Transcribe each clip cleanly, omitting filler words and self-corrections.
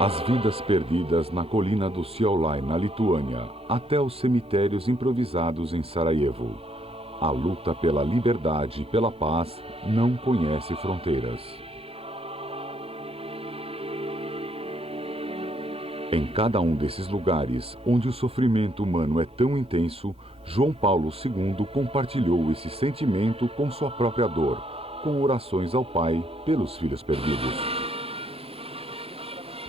As vidas perdidas na colina do Siaulai, na Lituânia, até os cemitérios improvisados em Sarajevo. A luta pela liberdade e pela paz não conhece fronteiras. Em cada um desses lugares onde o sofrimento humano é tão intenso, João Paulo II compartilhou esse sentimento com sua própria dor, com orações ao Pai pelos filhos perdidos.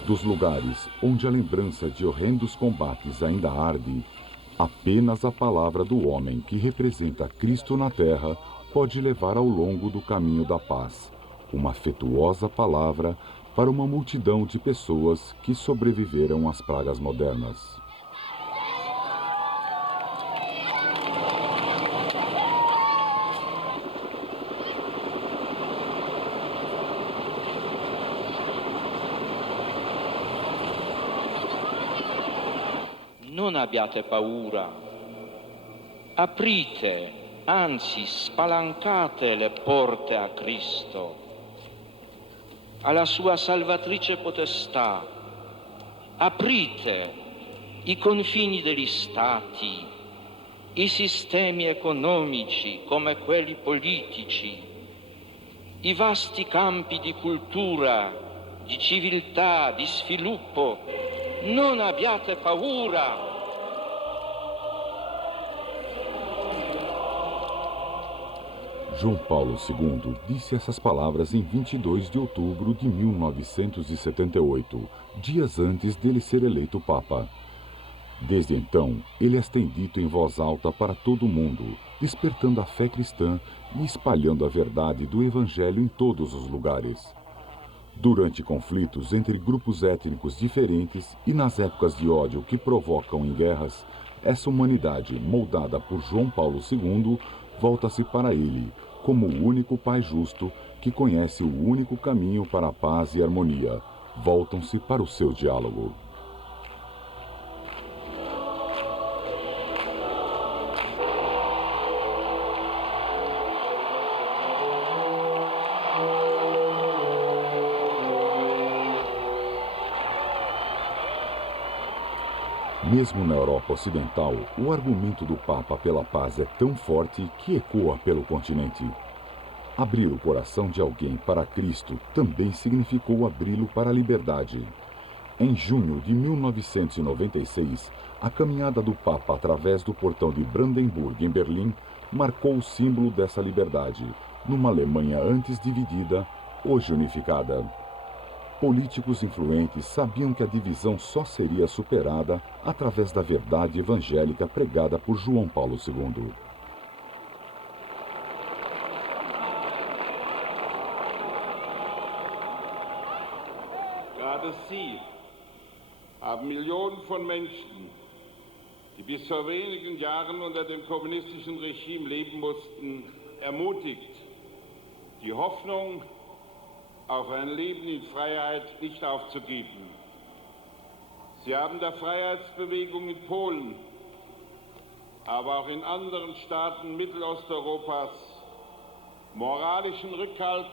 Dos lugares onde a lembrança de horrendos combates ainda arde, apenas a palavra do homem que representa Cristo na terra pode levar ao longo do caminho da paz, uma afetuosa palavra para uma multidão de pessoas que sobreviveram às pragas modernas. Non abbiate paura, aprite, anzi spalancate le porte a Cristo, alla sua salvatrice potestà, aprite i confini degli stati, i sistemi economici come quelli politici, i vasti campi di cultura, di civiltà, di sviluppo. Non abbiate paura. João Paulo II disse essas palavras em 22 de outubro de 1978, dias antes dele ser eleito Papa. Desde então, ele as tem dito em voz alta para todo o mundo, despertando a fé cristã e espalhando a verdade do Evangelho em todos os lugares. Durante conflitos entre grupos étnicos diferentes e nas épocas de ódio que provocam em guerras, essa humanidade, moldada por João Paulo II, volta-se para ele, como o único Pai justo que conhece o único caminho para a paz e harmonia. Voltam-se para o seu diálogo. Mesmo na Europa Ocidental, o argumento do Papa pela paz é tão forte que ecoa pelo continente. Abrir o coração de alguém para Cristo também significou abri-lo para a liberdade. Em junho de 1996, a caminhada do Papa através do portão de Brandenburg, em Berlim, marcou o símbolo dessa liberdade, numa Alemanha antes dividida, hoje unificada. Políticos influentes sabiam que a divisão só seria superada através da verdade evangélica pregada por João Paulo II. Gerade Sie haben Millionen von Menschen, die bis vor wenigen Jahren unter dem kommunistischen Regime leben mussten, ermutigt, die Hoffnung auf ein Leben in Freiheit nicht aufzugeben. Sie haben der Freiheitsbewegung in Polen, aber auch in anderen Staaten Mittelosteuropas moralischen Rückhalt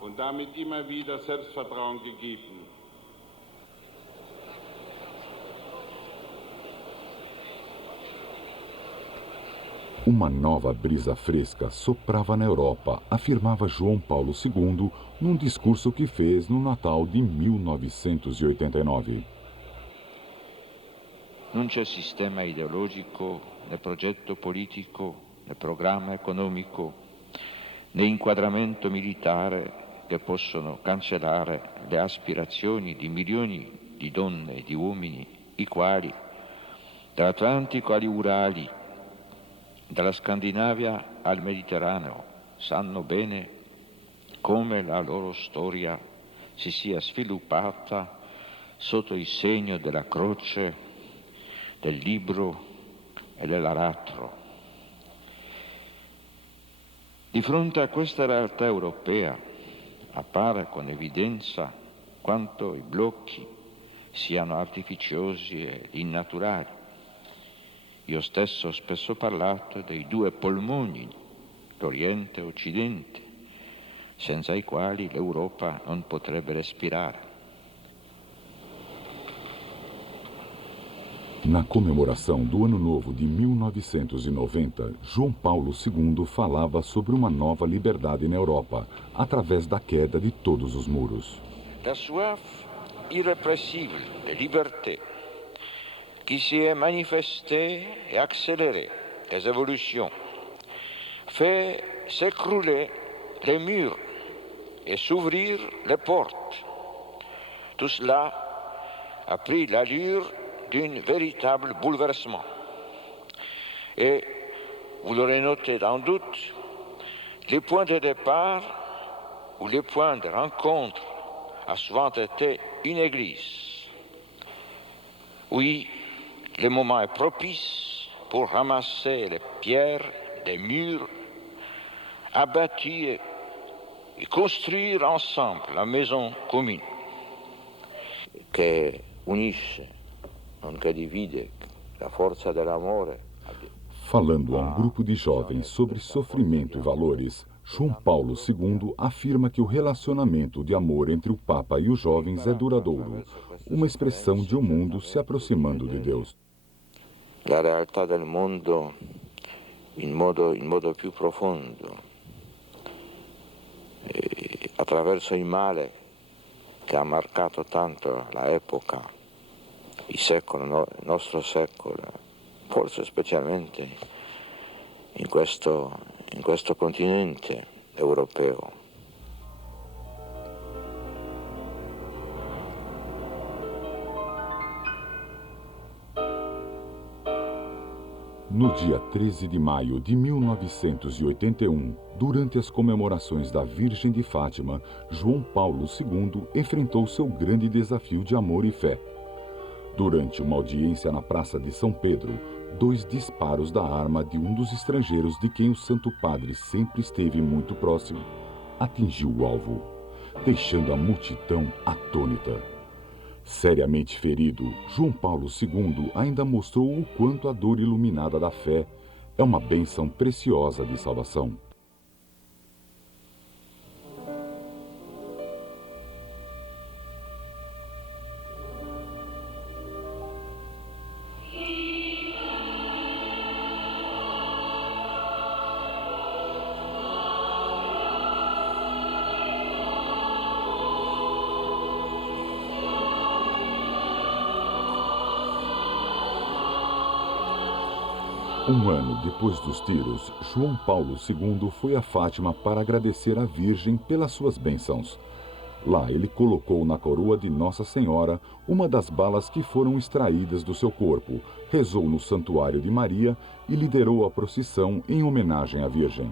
und damit immer wieder Selbstvertrauen gegeben. Uma nova brisa fresca soprava na Europa, afirmava João Paulo II num discurso que fez no Natal de 1989. Non c'è sistema ideologico, né progetto politico, né programma economico, né inquadramento militare che possono cancellare le aspirazioni di milioni di donne e di uomini, i quali, dall'Atlantico agli Urali, dalla Scandinavia al Mediterraneo, sanno bene come la loro storia si sia sviluppata sotto il segno della croce, del libro e dell'aratro. Di fronte a questa realtà europea appare con evidenza quanto i blocchi siano artificiosi e innaturali. Io stesso ho spesso parlato dei due polmoni, l'Oriente e l'Occidente, senza i quali l'Europa non potrebbe respirare. Na comemoração do Ano Novo de 1990, João Paulo II falava sobre uma nova liberdade na Europa, através da queda de todos os muros. La soif irrépressible de liberté qui s'y est manifestée et accélérée les évolutions fait s'écrouler les murs et s'ouvrir les portes. Tout cela a pris l'allure d'un véritable bouleversement. Et, vous l'aurez noté sans doute, les points de départ ou les points de rencontre a souvent été une église. Oui, le moment est propice pour ramasser les pierres des murs abattus et construire ensemble la maison commune che unisce, non che divide, la forza dell'amore. Falando a um grupo de jovens sobre sofrimento e valores, João Paulo II afirma que o relacionamento de amor entre o Papa e os jovens é duradouro, uma expressão de um mundo se aproximando de Deus. La realtà del mondo in modo più profondo, attraverso il male che ha marcato tanto la epoca, il secolo, il nostro secolo, forse specialmente in questo continente europeo. No dia 13 de maio de 1981, durante as comemorações da Virgem de Fátima, João Paulo II enfrentou seu grande desafio de amor e fé. Durante uma audiência na Praça de São Pedro, 2 disparos da arma de um dos estrangeiros de quem o Santo Padre sempre esteve muito próximo atingiu o alvo, deixando a multidão atônita. Seriamente ferido, João Paulo II ainda mostrou o quanto a dor iluminada da fé é uma bênção preciosa de salvação. Um ano depois dos tiros, João Paulo II foi a Fátima para agradecer à Virgem pelas suas bênçãos. Lá ele colocou na coroa de Nossa Senhora uma das balas que foram extraídas do seu corpo, rezou no Santuário de Maria e liderou a procissão em homenagem à Virgem.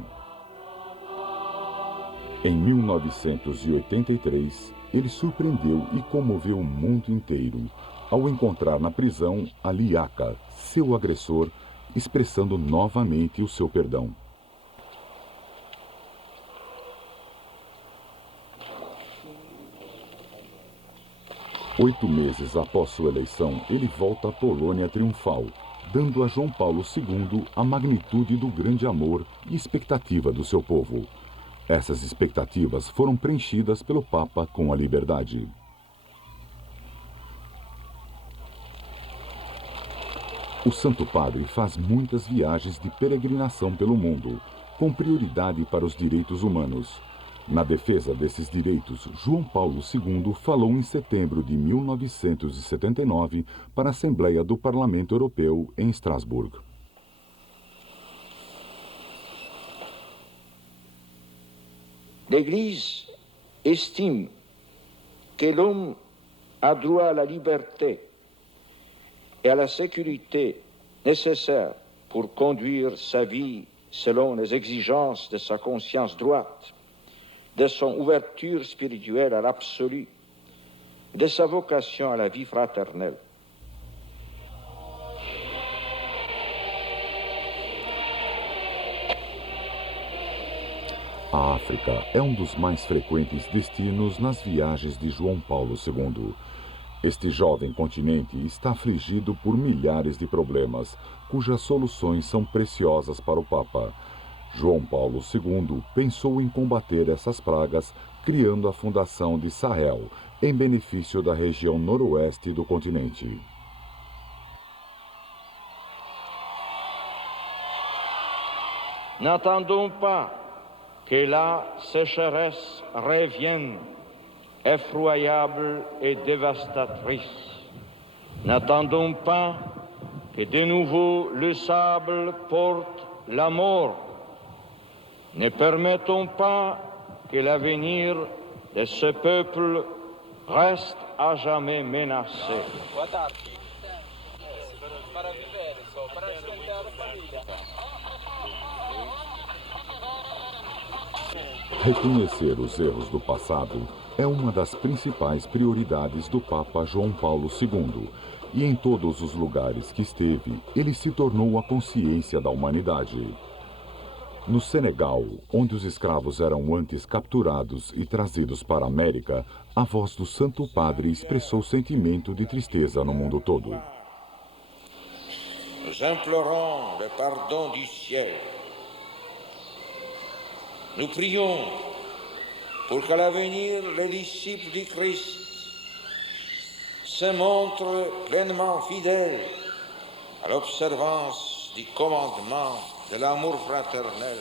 Em 1983, ele surpreendeu e comoveu o mundo inteiro ao encontrar na prisão Ali Aka, seu agressor, expressando novamente o seu perdão. Oito meses após sua eleição, ele volta à Polônia triunfal, dando a João Paulo II a magnitude do grande amor e expectativa do seu povo. Essas expectativas foram preenchidas pelo Papa com a liberdade. O Santo Padre faz muitas viagens de peregrinação pelo mundo, com prioridade para os direitos humanos. Na defesa desses direitos, João Paulo II falou em setembro de 1979 para a Assembleia do Parlamento Europeu em Estrasburgo. L'Église estime que l'homme a droit à la liberté et à la sécurité nécessaires pour conduire sa vie selon les exigences de sa conscience droite, de son ouverture spirituelle à l'absolu, de sa vocation à la vie fraternelle. A África é um dos mais frequentes destinos nas viagens de João Paulo II. Este jovem continente está afligido por milhares de problemas, cujas soluções são preciosas para o Papa. João Paulo II pensou em combater essas pragas, criando a Fundação de Sahel, em benefício da região noroeste do continente. N'attendons pas que la sécheresse revienne effroyable et dévastatrice. N'attendons pas que de nouveau le sable porte la mort. Ne permettons pas que l'avenir de ce peuple reste à jamais menacé. Reconhecer os erros do passado é uma das principais prioridades do Papa João Paulo II, e em todos os lugares que esteve, ele se tornou a consciência da humanidade. No Senegal, onde os escravos eram antes capturados e trazidos para a América, a voz do Santo Padre expressou sentimento de tristeza no mundo todo. Nous implorons le pardon du ciel. Nous prions pour qu'à l'avenir les disciples du Christ se montrent pleinement fidèles à l'observance du commandement de l'amour fraternel.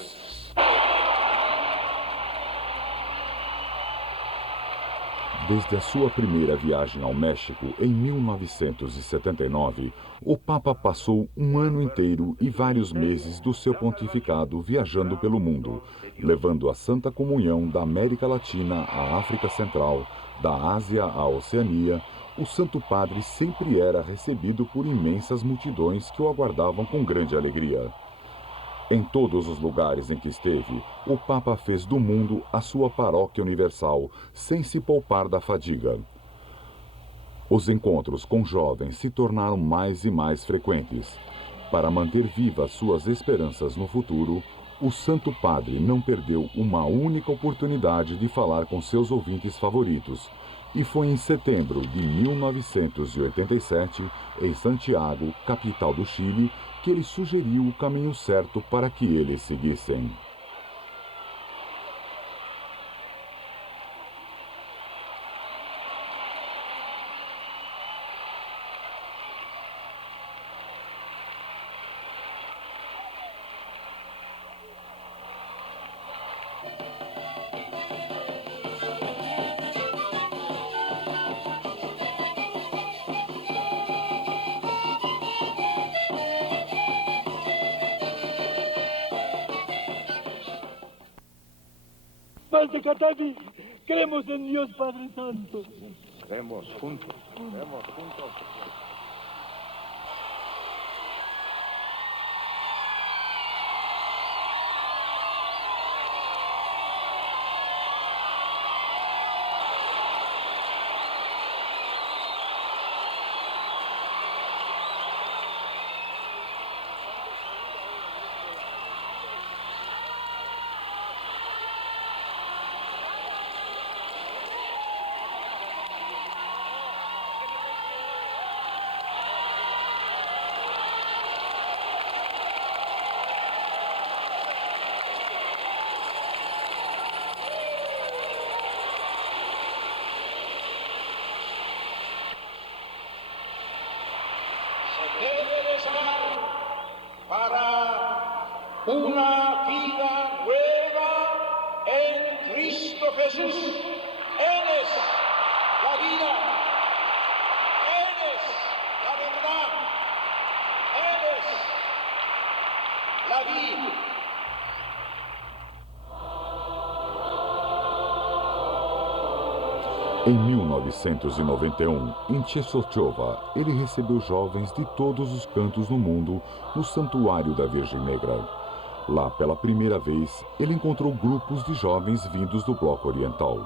Desde a sua primeira viagem ao México, em 1979, o Papa passou um ano inteiro e vários meses do seu pontificado viajando pelo mundo, levando a Santa Comunhão da América Latina à África Central, da Ásia à Oceania. O Santo Padre sempre era recebido por imensas multidões que o aguardavam com grande alegria. Em todos os lugares em que esteve, o Papa fez do mundo a sua paróquia universal, sem se poupar da fadiga. Os encontros com jovens se tornaram mais e mais frequentes. Para manter vivas suas esperanças no futuro, o Santo Padre não perdeu uma única oportunidade de falar com seus ouvintes favoritos, e foi em setembro de 1987, em Santiago, capital do Chile, que ele sugeriu o caminho certo para que eles seguissem. Padre Catavi, creemos en Dios Padre Santo. Creemos juntos, creemos juntos. Para una vida nueva en Cristo Jesús. Él es la vida, Él es la verdad, Él es la vida. Em 1991, em Czestochowa, ele recebeu jovens de todos os cantos do mundo no Santuário da Virgem Negra. Lá, pela primeira vez, ele encontrou grupos de jovens vindos do Bloco Oriental.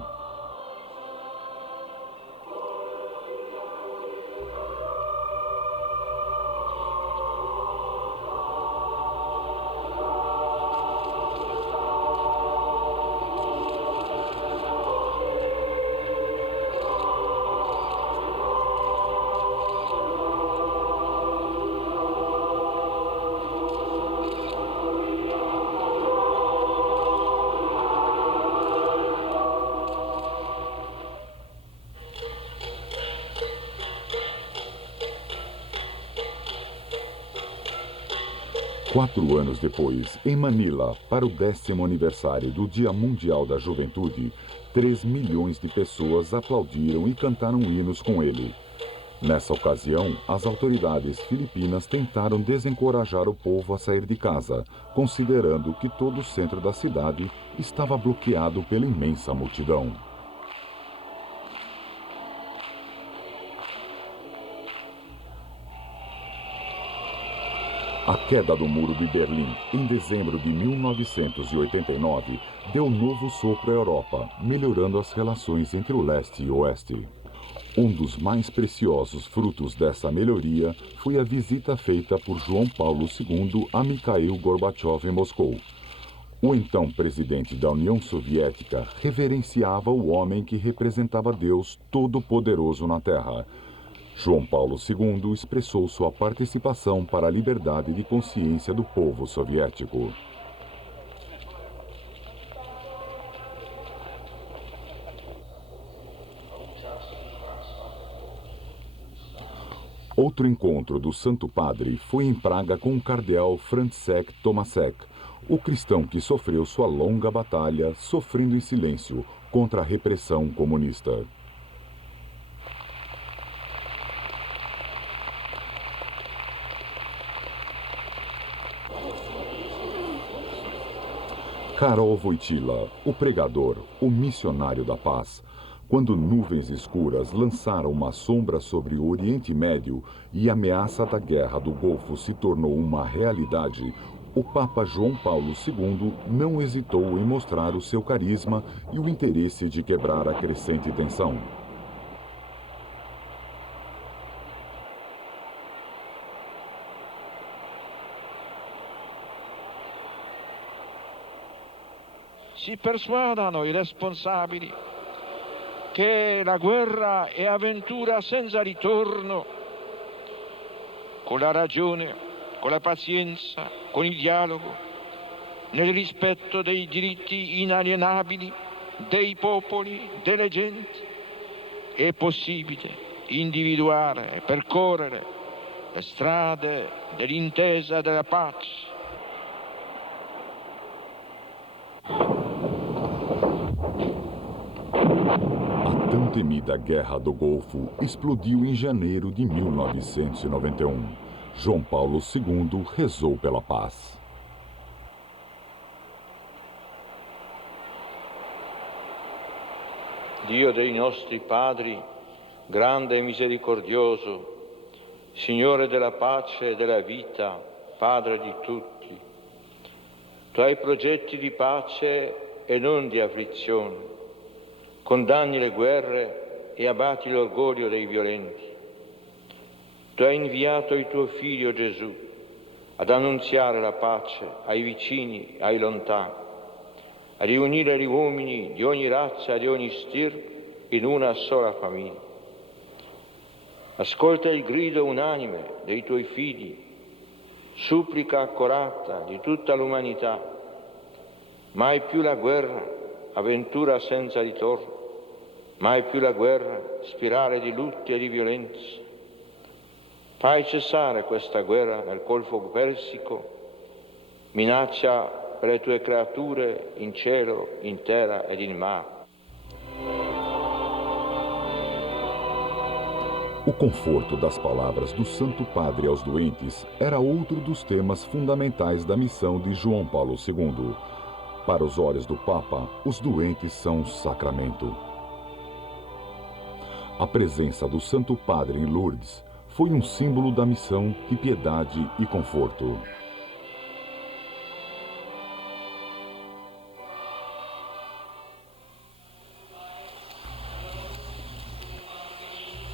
4 anos depois, em Manila, para o 10º aniversário do Dia Mundial da Juventude, 3 milhões de pessoas aplaudiram e cantaram hinos com ele. Nessa ocasião, as autoridades filipinas tentaram desencorajar o povo a sair de casa, considerando que todo o centro da cidade estava bloqueado pela imensa multidão. A queda do Muro de Berlim, em dezembro de 1989, deu novo sopro à Europa, melhorando as relações entre o leste e o oeste. Um dos mais preciosos frutos dessa melhoria foi a visita feita por João Paulo II a Mikhail Gorbachev em Moscou. O então presidente da União Soviética reverenciava o homem que representava Deus Todo-Poderoso na Terra. João Paulo II expressou sua participação para a liberdade de consciência do povo soviético. Outro encontro do Santo Padre foi em Praga com o cardeal Franciszek Tomasek, o cristão que sofreu sua longa batalha, sofrendo em silêncio, contra a repressão comunista. Karol Wojtyła, o pregador, o missionário da paz, quando nuvens escuras lançaram uma sombra sobre o Oriente Médio e a ameaça da Guerra do Golfo se tornou uma realidade, o Papa João Paulo II não hesitou em mostrar o seu carisma e o interesse de quebrar a crescente tensão. Si persuadano i responsabili che la guerra è avventura senza ritorno, con la ragione, con la pazienza, con il dialogo, nel rispetto dei diritti inalienabili dei popoli, delle genti, è possibile individuare e percorrere le strade dell'intesa della pace. A tão temida Guerra do Golfo explodiu em janeiro de 1991. João Paulo II rezou pela paz. Dio dei nostri padri, grande e misericordioso, Signore della pace e della vita, Padre di tutti, tu hai progetti di pace e non di afflizione. Condanni le guerre e abbatti l'orgoglio dei violenti. Tu hai inviato il tuo Figlio Gesù ad annunziare la pace ai vicini e ai lontani, a riunire gli uomini di ogni razza e di ogni stirpe in una sola famiglia. Ascolta il grido unanime dei tuoi figli, supplica accorata di tutta l'umanità. Mai più la guerra, avventura senza ritorno. Mai più la guerra, spirale di lutti e di violenza. Fai cessare questa guerra nel Golfo Persico, minaccia per le tue creature in cielo, in terra ed in mare. O conforto das palavras do Santo Padre aos doentes era outro dos temas fundamentais da missão de João Paulo II. Para os olhos do Papa, os doentes são sacramento. A presença do Santo Padre em Lourdes foi um símbolo da missão de piedade e conforto.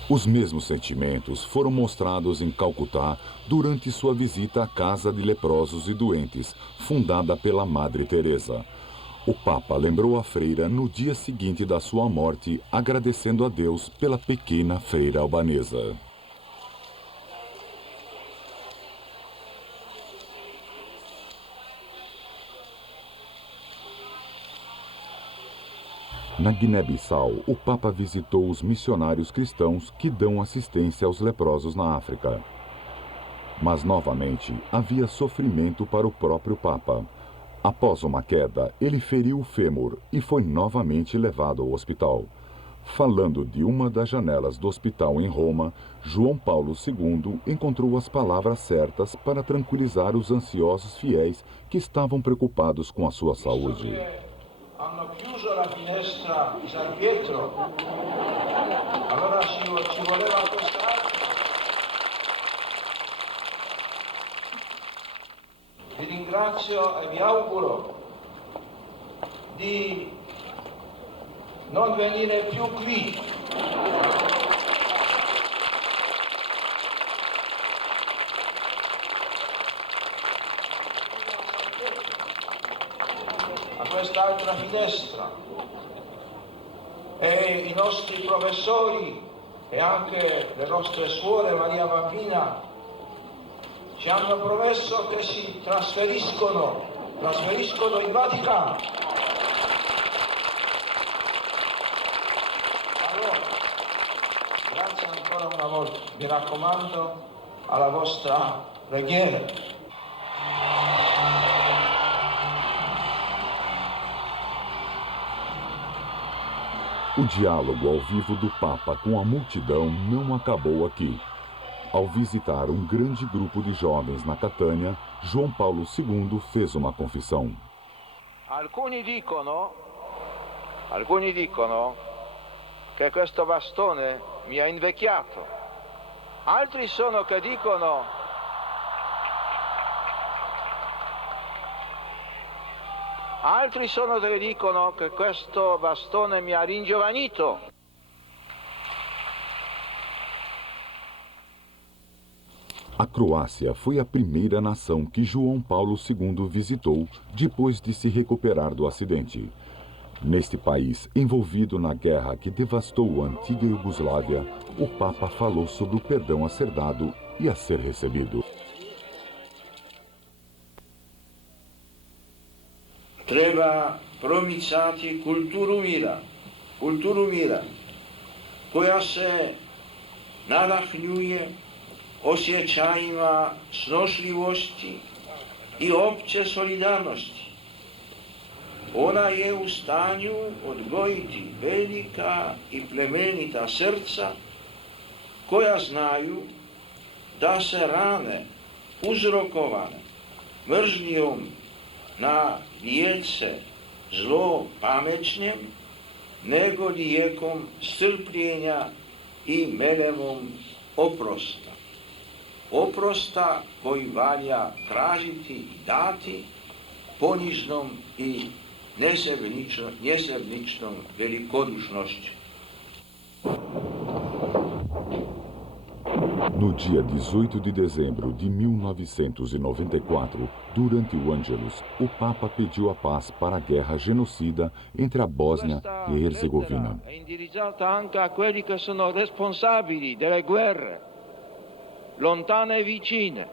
Os mesmos sentimentos foram mostrados em Calcutá durante sua visita à Casa de Leprosos e Doentes, fundada pela Madre Teresa. O Papa lembrou a freira no dia seguinte da sua morte, agradecendo a Deus pela pequena freira albanesa. Na Guiné-Bissau, o Papa visitou os missionários cristãos que dão assistência aos leprosos na África. Mas novamente havia sofrimento para o próprio Papa. Após uma queda, ele feriu o fêmur e foi novamente levado ao hospital. Falando de uma das janelas do hospital em Roma, João Paulo II encontrou as palavras certas para tranquilizar os ansiosos fiéis que estavam preocupados com a sua saúde. Hanno chiuso la finestra di San Pietro, allora ci voleva quest'altro. Vi ringrazio e vi auguro di non venire più qui. A quest'altra finestra. E i nostri professori e anche le nostre suore Maria Bambina ci hanno promesso che si trasferiscono in Vaticano. Allora, grazie ancora una volta, mi raccomando alla vostra preghiera. O diálogo ao vivo do Papa com a multidão não acabou aqui. Ao visitar um grande grupo de jovens na Catânia, João Paulo II fez uma confissão. Alcuni dicono che questo bastone mi ha invecchiato. Altri sono che dicono che questo bastone mi ha ringiovanito. A Croácia foi a primeira nação que João Paulo II visitou depois de se recuperar do acidente. Neste país, envolvido na guerra que devastou a antiga Iugoslávia, o Papa falou sobre o perdão a ser dado e a ser recebido. Treba promicati kulturu mira, koja se nadahnjuje osjećajima snošljivosti i opće solidarnosti. Ona je u stanju odgojiti velika i plemenita srca koja znaju da se rane uzrokovane mržnjom na liječe zlo pamećnjem, nego lijekom strpljenja i melemom oprosta. Oprosta koji valja tražiti i dati ponižnom i nesebičnom velikodušnošću. No dia 18 de dezembro de 1994, durante o Ângelus, o Papa pediu a paz para a guerra genocida entre a Bósnia e Herzegovina. È indirizzata anche a quelli che sono responsabili delle guerre, lontane e vicine.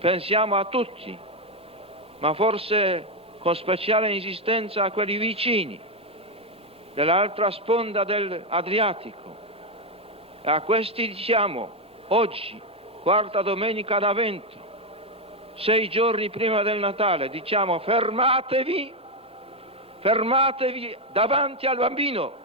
Pensiamo a tutti, ma forse con speciale insistenza a quelli vicini, dell'altra sponda dell'Adriatico. E a questi diciamo, oggi, quarta domenica d'Avvento, 6 giorni prima del Natale, diciamo fermatevi davanti al bambino.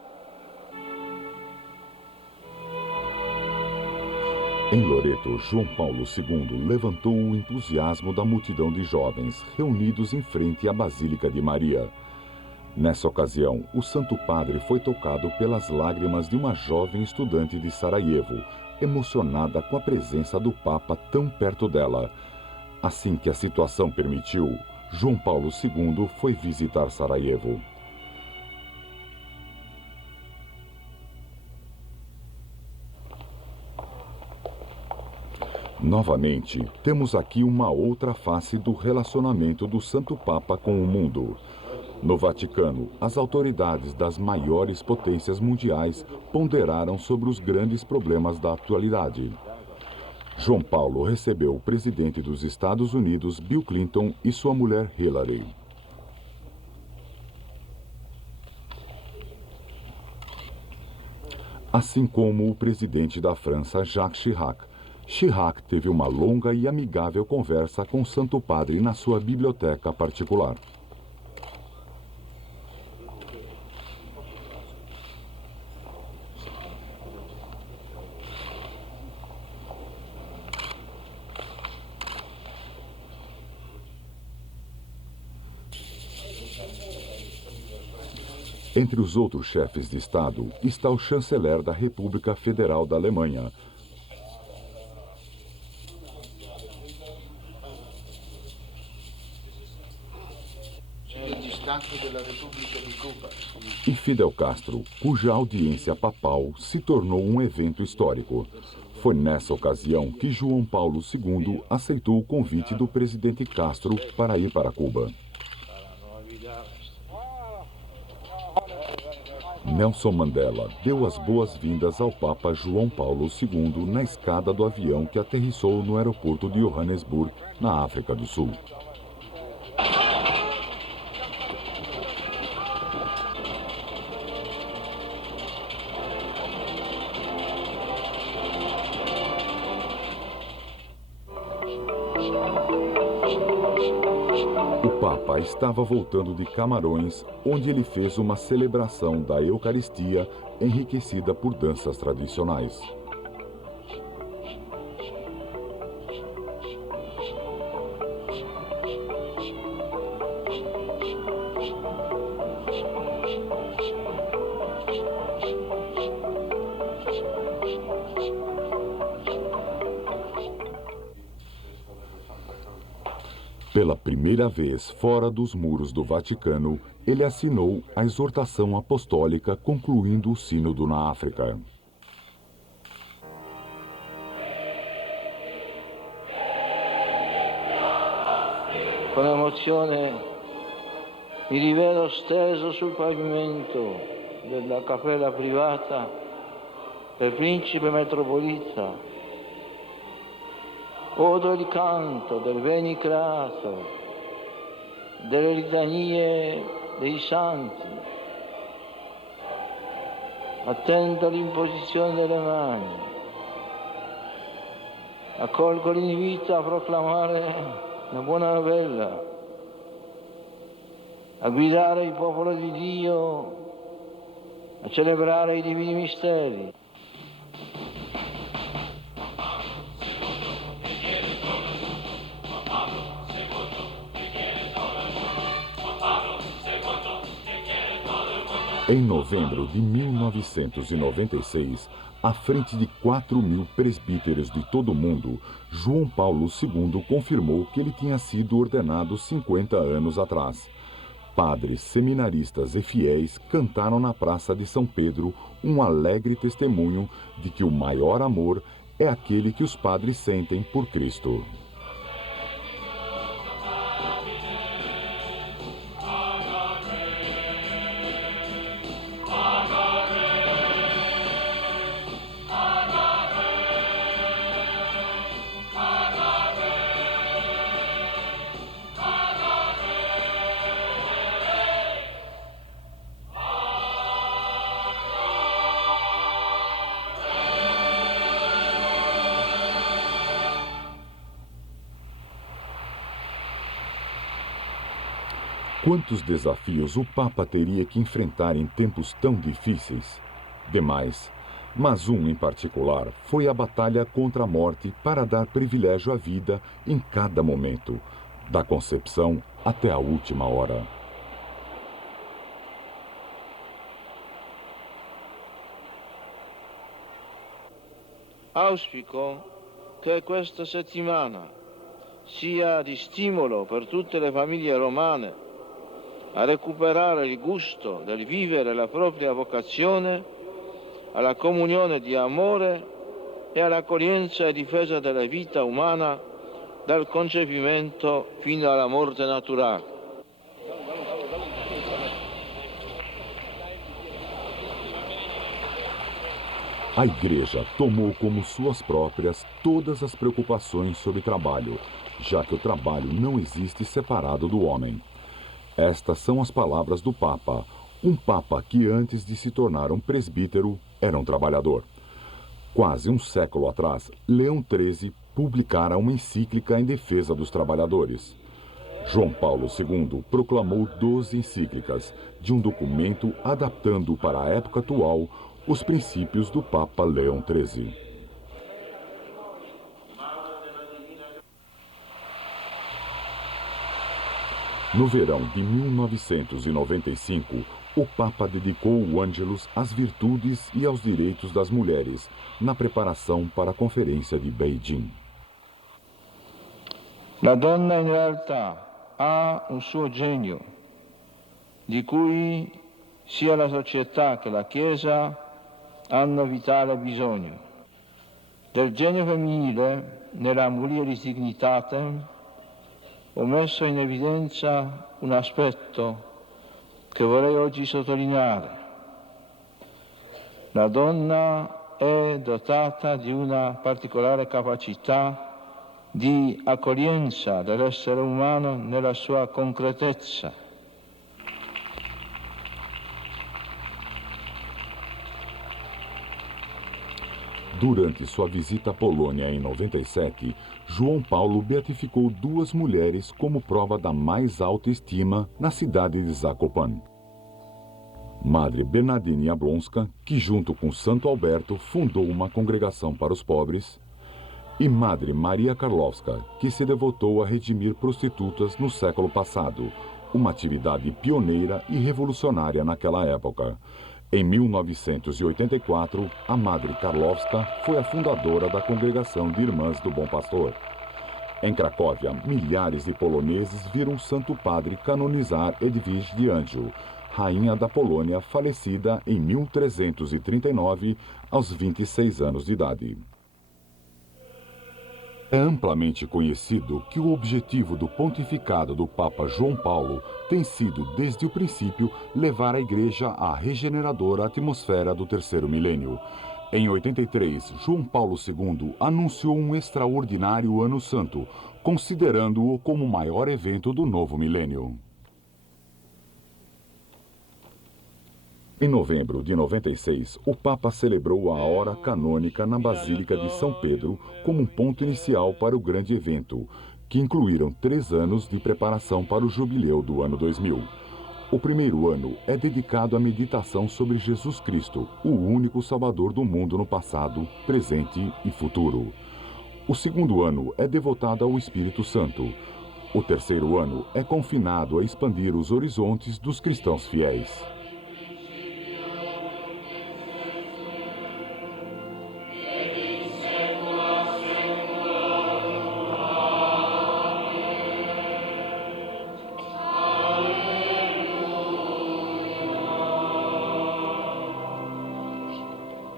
Em Loreto, João Paulo II levantou o entusiasmo da multidão de jovens reunidos em frente à Basílica de Maria. Nessa ocasião, o Santo Padre foi tocado pelas lágrimas de uma jovem estudante de Sarajevo, emocionada com a presença do Papa tão perto dela. Assim que a situação permitiu, João Paulo II foi visitar Sarajevo. Novamente, temos aqui uma outra face do relacionamento do Santo Papa com o mundo. No Vaticano, as autoridades das maiores potências mundiais ponderaram sobre os grandes problemas da atualidade. João Paulo recebeu o presidente dos Estados Unidos, Bill Clinton, e sua mulher Hillary. Assim como o presidente da França, Jacques Chirac, Chirac teve uma longa e amigável conversa com o Santo Padre na sua biblioteca particular. Entre os outros chefes de Estado está o chanceler da República Federal da Alemanha, e Fidel Castro, cuja audiência papal se tornou um evento histórico. Foi nessa ocasião que João Paulo II aceitou o convite do presidente Castro para ir para Cuba. Nelson Mandela deu as boas-vindas ao Papa João Paulo II na escada do avião que aterrissou no aeroporto de Johannesburg, na África do Sul. O Papa estava voltando de Camarões, onde ele fez uma celebração da Eucaristia enriquecida por danças tradicionais. Pela primeira vez fora dos muros do Vaticano, ele assinou a exortação apostólica concluindo o Sínodo na África. Con emozione mi rivedo steso sul pavimento della cappella privata del principe metropolita. Odo il canto del Veni Creator, delle litanie dei santi. Attendo l'imposizione delle mani. Accolgo l'invito a proclamare la buona novella, a guidare il popolo di Dio, a celebrare i divini misteri. Em novembro de 1996, à frente de 4.000 presbíteros de todo o mundo, João Paulo II confirmou que ele tinha sido ordenado 50 anos atrás. Padres, seminaristas e fiéis cantaram na Praça de São Pedro um alegre testemunho de que o maior amor é aquele que os padres sentem por Cristo. Quantos desafios o Papa teria que enfrentar em tempos tão difíceis? Demais. Mas um em particular foi a batalha contra a morte para dar privilégio à vida em cada momento, da concepção até a última hora. Auspico che questa settimana sia di stimolo per tutte le famiglie romane a recuperare il gusto del vivere la propria vocazione alla comunione di amore e all'accoglienza e difesa della vita umana dal concepimento fino alla morte naturale. A Igreja tomou como suas próprias todas as preocupações sobre trabalho, já que o trabalho não existe separado do homem. Estas são as palavras do Papa, um Papa que antes de se tornar um presbítero era um trabalhador. Quase um século atrás, Leão XIII publicara uma encíclica em defesa dos trabalhadores. João Paulo II proclamou 12 encíclicas, de um documento adaptando para a época atual os princípios do Papa Leão XIII. No verão de 1995, o Papa dedicou o Ângelus às virtudes e aos direitos das mulheres, na preparação para a Conferência de Beijing. La donna in realtà ha un suo genio, di cui sia la società che la Chiesa hanno vitale bisogno. Del genio femminile nella Mulieris Dignitatem ho messo in evidenza un aspetto che vorrei oggi sottolineare. La donna è dotata di una particolare capacità di accoglienza dell'essere umano nella sua concretezza. Durante sua visita à Polônia em 97, João Paulo beatificou 2 mulheres como prova da mais alta estima na cidade de Zakopane. Madre Bernardine Jablonska, que junto com Santo Alberto fundou uma congregação para os pobres, e Madre Maria Karlovska, que se devotou a redimir prostitutas no século passado, uma atividade pioneira e revolucionária naquela época. Em 1984, a Madre Karlovska foi a fundadora da Congregação de Irmãs do Bom Pastor. Em Cracóvia, milhares de poloneses viram o Santo Padre canonizar Edwige de Anjou, rainha da Polônia, falecida em 1339, aos 26 anos de idade. É amplamente conhecido que o objetivo do pontificado do Papa João Paulo tem sido, desde o princípio, levar a Igreja à regeneradora atmosfera do terceiro milênio. Em 83, João Paulo II anunciou um extraordinário Ano Santo, considerando-o como o maior evento do novo milênio. Em novembro de 96, o Papa celebrou a hora canônica na Basílica de São Pedro como um ponto inicial para o grande evento, que incluíram 3 anos de preparação para o jubileu do ano 2000. O primeiro ano é dedicado à meditação sobre Jesus Cristo, o único Salvador do mundo no passado, presente e futuro. O segundo ano é devotado ao Espírito Santo. O terceiro ano é confinado a expandir os horizontes dos cristãos fiéis.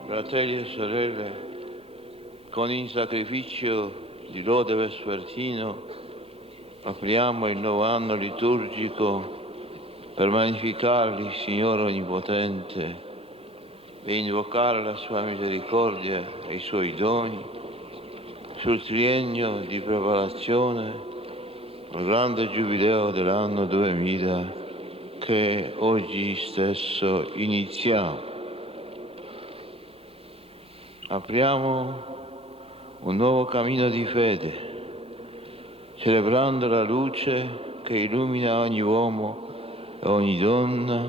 Fratelli e sorelle, con il sacrificio di lode vespertino apriamo il nuovo anno liturgico per magnificare il Signore Onnipotente e invocare la sua misericordia e i suoi doni sul triennio di preparazione al grande giubileo dell'anno 2000 che oggi stesso iniziamo. Apriamo un nuovo cammino di fede, celebrando la luce che illumina ogni uomo e ogni donna,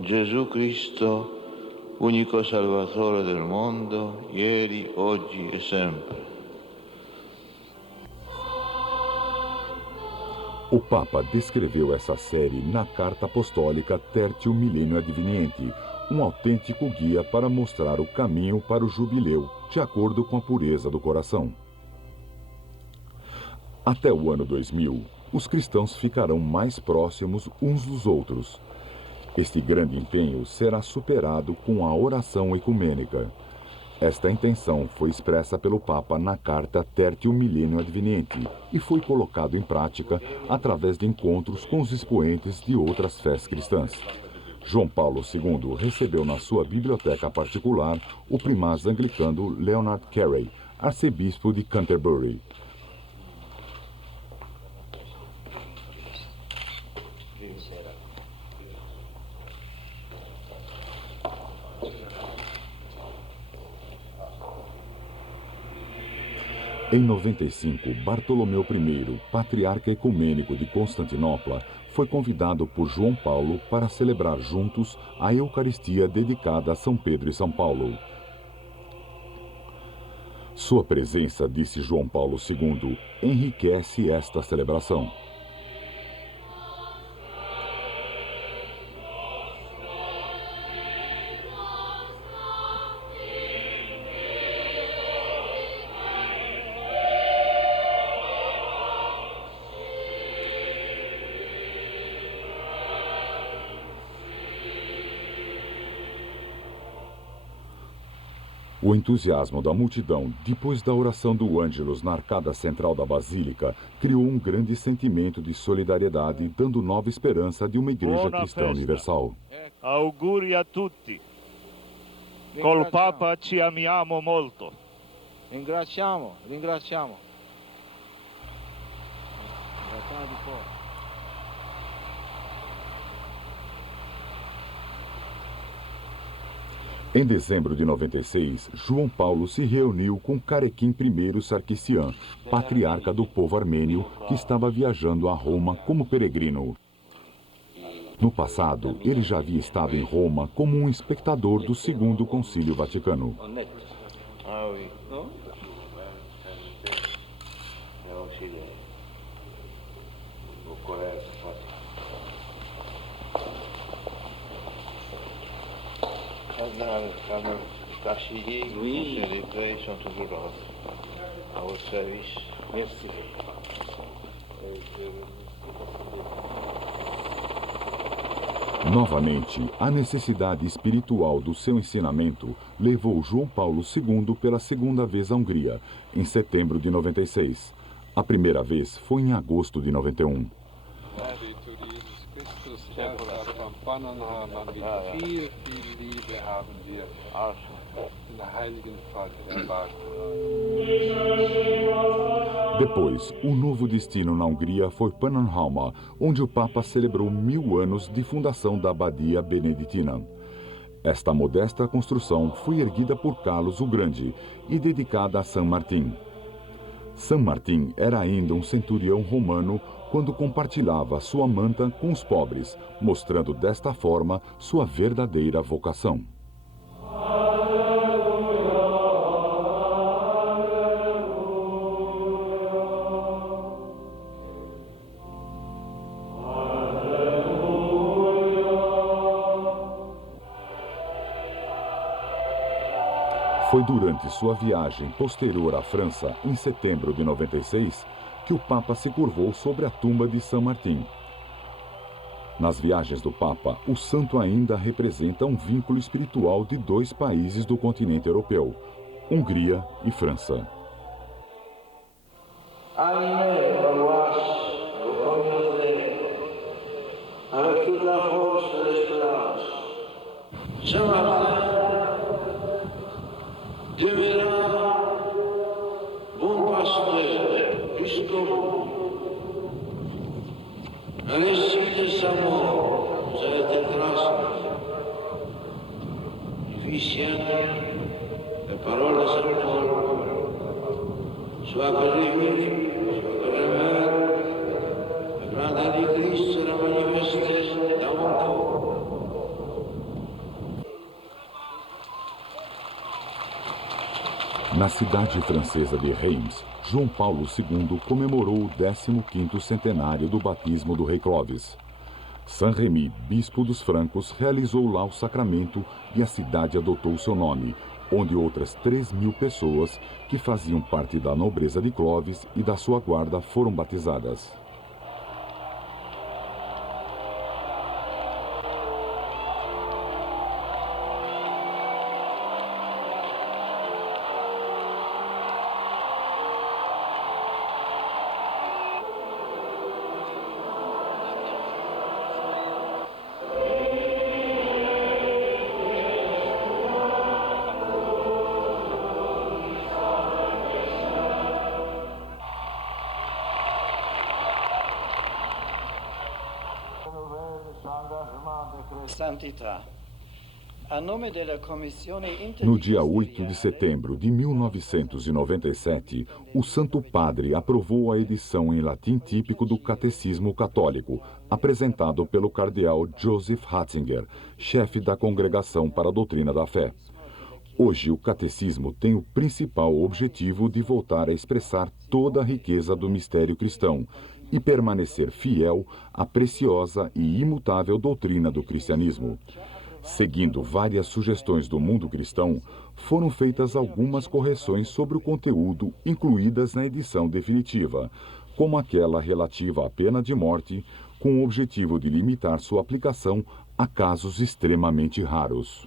Gesù Cristo, unico Salvatore del mondo, ieri, oggi e sempre. O Papa descreveu essa série na Carta Apostólica Tertium Millennium Advenienti, um autêntico guia para mostrar o caminho para o jubileu, de acordo com a pureza do coração. Até o ano 2000, os cristãos ficarão mais próximos uns dos outros. Este grande empenho será superado com a oração ecumênica. Esta intenção foi expressa pelo Papa na Carta Tertium Millennium Advenienti e foi colocado em prática através de encontros com os expoentes de outras fés cristãs. João Paulo II recebeu na sua biblioteca particular o primaz anglicano Leonard Carey, arcebispo de Canterbury. Em 95, Bartolomeu I, patriarca ecumênico de Constantinopla, foi convidado por João Paulo para celebrar juntos a Eucaristia dedicada a São Pedro e São Paulo. Sua presença, disse João Paulo II, enriquece esta celebração. O entusiasmo da multidão, depois da oração do Ângelus na arcada central da Basílica, criou um grande sentimento de solidariedade, dando nova esperança de uma igreja cristã universal. Auguri a tutti. Col Papa ci amiamo molto. Ringraziamo. Ringraziamo di cuore. Em dezembro de 96, João Paulo se reuniu com Carequim I Sarkissian, patriarca do povo armênio, que estava viajando a Roma como peregrino. No passado, ele já havia estado em Roma como um espectador do Segundo Concílio Vaticano. Cardinal Tachiri, oui. Les prêts sont toujours à votre service. Merci. Novamente, a necessidade espiritual do seu ensinamento levou João Paulo II pela segunda vez à Hungria, em setembro de 96. A primeira vez foi em agosto de 91. Depois, o novo destino na Hungria foi Pannonhalma, onde o Papa celebrou 1000 anos de fundação da abadia beneditina. Esta modesta construção foi erguida por Carlos o Grande e dedicada a São Martim. São Martim era ainda um centurião romano quando compartilhava sua manta com os pobres, mostrando desta forma sua verdadeira vocação. Foi durante sua viagem posterior à França, em setembro de 96, que o Papa se curvou sobre a tumba de São Martim. Nas viagens do Papa, o santo ainda representa um vínculo espiritual de 2 países do continente europeu, Hungria e França. Na cidade francesa de Reims, João Paulo II comemorou o 15º centenário do batismo do rei Clovis. Saint-Remy, bispo dos francos, realizou lá o sacramento e a cidade adotou seu nome, onde outras 3.000 pessoas que faziam parte da nobreza de Clovis e da sua guarda foram batizadas. Santità, No dia 8 de setembro de 1997, o Santo Padre aprovou a edição em latim típico do Catecismo Católico, apresentado pelo cardeal Joseph Ratzinger, chefe da Congregação para a Doutrina da Fé. Hoje, o Catecismo tem o principal objetivo de voltar a expressar toda a riqueza do mistério cristão e permanecer fiel à preciosa e imutável doutrina do cristianismo. Seguindo várias sugestões do mundo cristão, foram feitas algumas correções sobre o conteúdo incluídas na edição definitiva, como aquela relativa à pena de morte, com o objetivo de limitar sua aplicação a casos extremamente raros.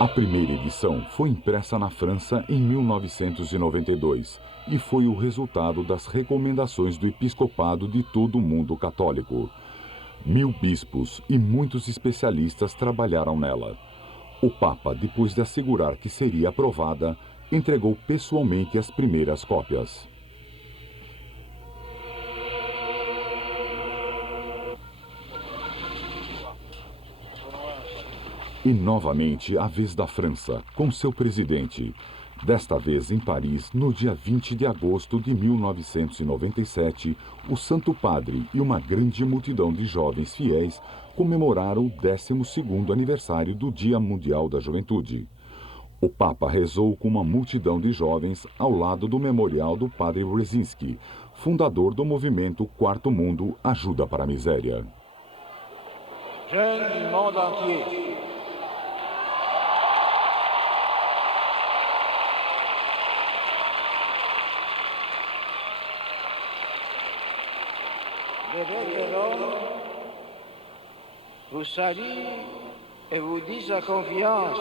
A primeira edição foi impressa na França em 1992 e foi o resultado das recomendações do episcopado de todo o mundo católico. 1000 bispos e muitos especialistas trabalharam nela. O Papa, depois de assegurar que seria aprovada, entregou pessoalmente as primeiras cópias. E novamente a vez da França, com seu presidente. Desta vez em Paris, no dia 20 de agosto de 1997, o Santo Padre e uma grande multidão de jovens fiéis comemoraram o 12º aniversário do Dia Mundial da Juventude. O Papa rezou com uma multidão de jovens ao lado do memorial do Padre Brzezinski, fundador do movimento Quarto Mundo Ajuda para a Miséria. Jeunes du monde entier. L'évêque de Rome vous salue et vous dit sa confiance.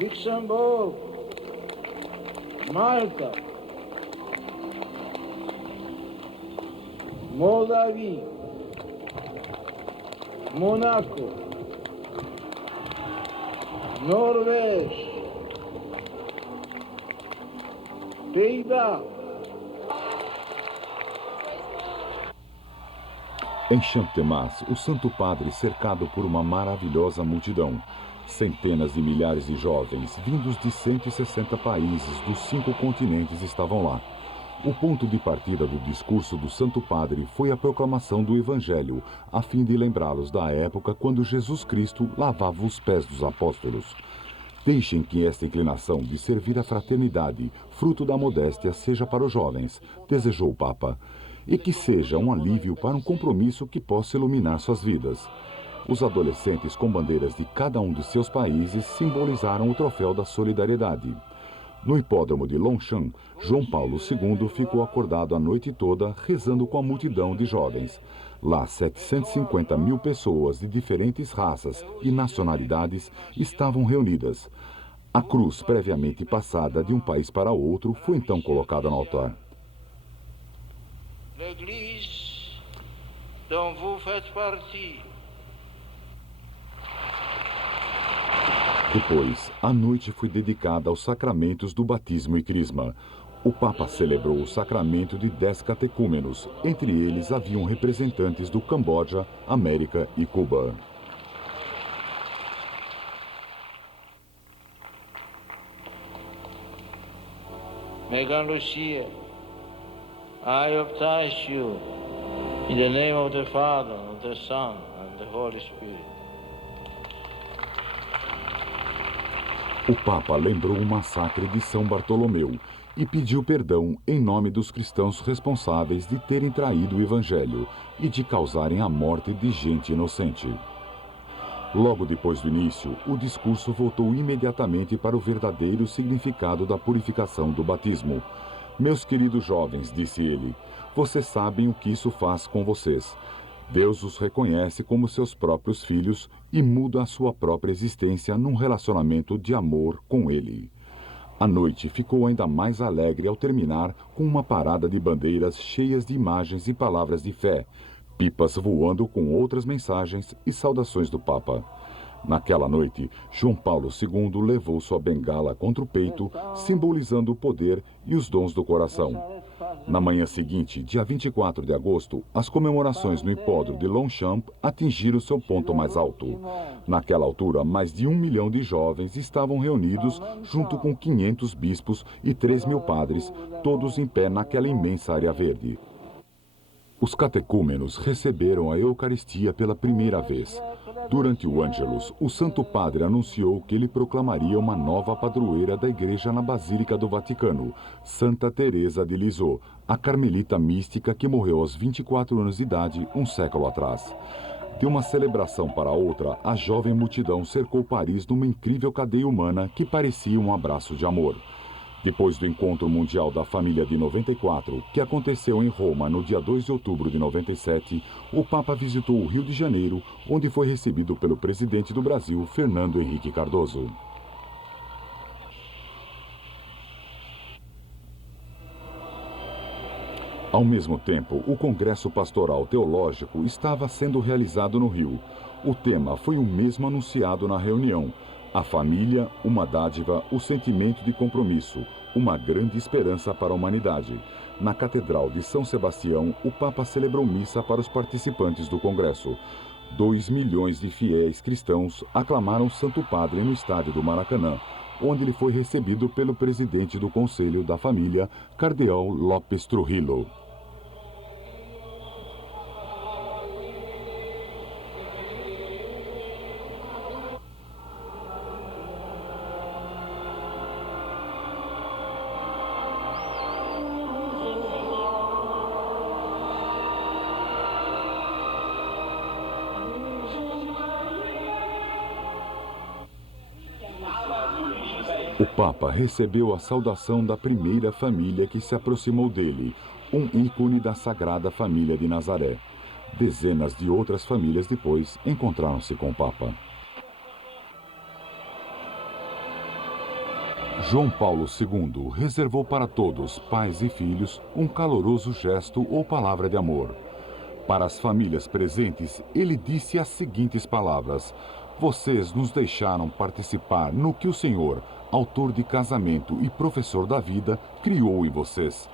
Luxembourg, Malte, Moldavie, Monaco, Norvège, Pays-Bas. Em Champ-de-Mars, o Santo Padre, cercado por uma maravilhosa multidão, centenas de milhares de jovens, vindos de 160 países dos 5 continentes, estavam lá. O ponto de partida do discurso do Santo Padre foi a proclamação do Evangelho, a fim de lembrá-los da época quando Jesus Cristo lavava os pés dos apóstolos. Deixem que esta inclinação de servir à fraternidade, fruto da modéstia, seja para os jovens, desejou o Papa, e que seja um alívio para um compromisso que possa iluminar suas vidas. Os adolescentes com bandeiras de cada um de seus países simbolizaram o troféu da solidariedade. No hipódromo de Longchamp, João Paulo II ficou acordado a noite toda rezando com a multidão de jovens. Lá, 750.000 pessoas de diferentes raças e nacionalidades estavam reunidas. A cruz, previamente passada de um país para outro, foi então colocada no altar. L'Église dont vous faites partie. Depois, a noite foi dedicada aos sacramentos do batismo e crisma. O Papa celebrou o sacramento de 10 catecúmenos. Entre eles haviam representantes do Camboja, América e Cuba. Megan Lucia, I baptize you in the name of the Father, of the Son, and the Holy Spirit. O Papa lembrou o massacre de São Bartolomeu e pediu perdão em nome dos cristãos responsáveis de terem traído o Evangelho e de causarem a morte de gente inocente. Logo depois do início, o discurso voltou imediatamente para o verdadeiro significado da purificação do batismo. Meus queridos jovens, disse ele, vocês sabem o que isso faz com vocês. Deus os reconhece como seus próprios filhos e muda a sua própria existência num relacionamento de amor com Ele. A noite ficou ainda mais alegre ao terminar com uma parada de bandeiras cheias de imagens e palavras de fé, pipas voando com outras mensagens e saudações do Papa. Naquela noite, João Paulo II levou sua bengala contra o peito, simbolizando o poder e os dons do coração. Na manhã seguinte, dia 24 de agosto, as comemorações no hipódromo de Longchamp atingiram seu ponto mais alto. Naquela altura, mais de 1 milhão de jovens estavam reunidos junto com 500 bispos e 3.000 padres, todos em pé naquela imensa área verde. Os catecúmenos receberam a Eucaristia pela primeira vez. Durante o Ângelus, o Santo Padre anunciou que ele proclamaria uma nova padroeira da Igreja na Basílica do Vaticano, Santa Teresa de Lisieux, a carmelita mística que morreu aos 24 anos de idade, um século atrás. De uma celebração para outra, a jovem multidão cercou Paris numa incrível cadeia humana que parecia um abraço de amor. Depois do Encontro Mundial da Família de 94, que aconteceu em Roma no dia 2 de outubro de 97, o Papa visitou o Rio de Janeiro, onde foi recebido pelo presidente do Brasil, Fernando Henrique Cardoso. Ao mesmo tempo, o Congresso Pastoral Teológico estava sendo realizado no Rio. O tema foi o mesmo anunciado na reunião: a família, uma dádiva, o sentimento de compromisso, uma grande esperança para a humanidade. Na Catedral de São Sebastião, o Papa celebrou missa para os participantes do Congresso. 2 milhões de fiéis cristãos aclamaram o Santo Padre no estádio do Maracanã, onde ele foi recebido pelo presidente do Conselho da Família, Cardeal López Trujillo. O Papa recebeu a saudação da primeira família que se aproximou dele, um ícone da Sagrada Família de Nazaré. Dezenas de outras famílias depois encontraram-se com o Papa. João Paulo II reservou para todos, pais e filhos, um caloroso gesto ou palavra de amor. Para as famílias presentes, ele disse as seguintes palavras: "Vocês nos deixaram participar no que o Senhor, autor de casamento e professor da vida, criou em vocês.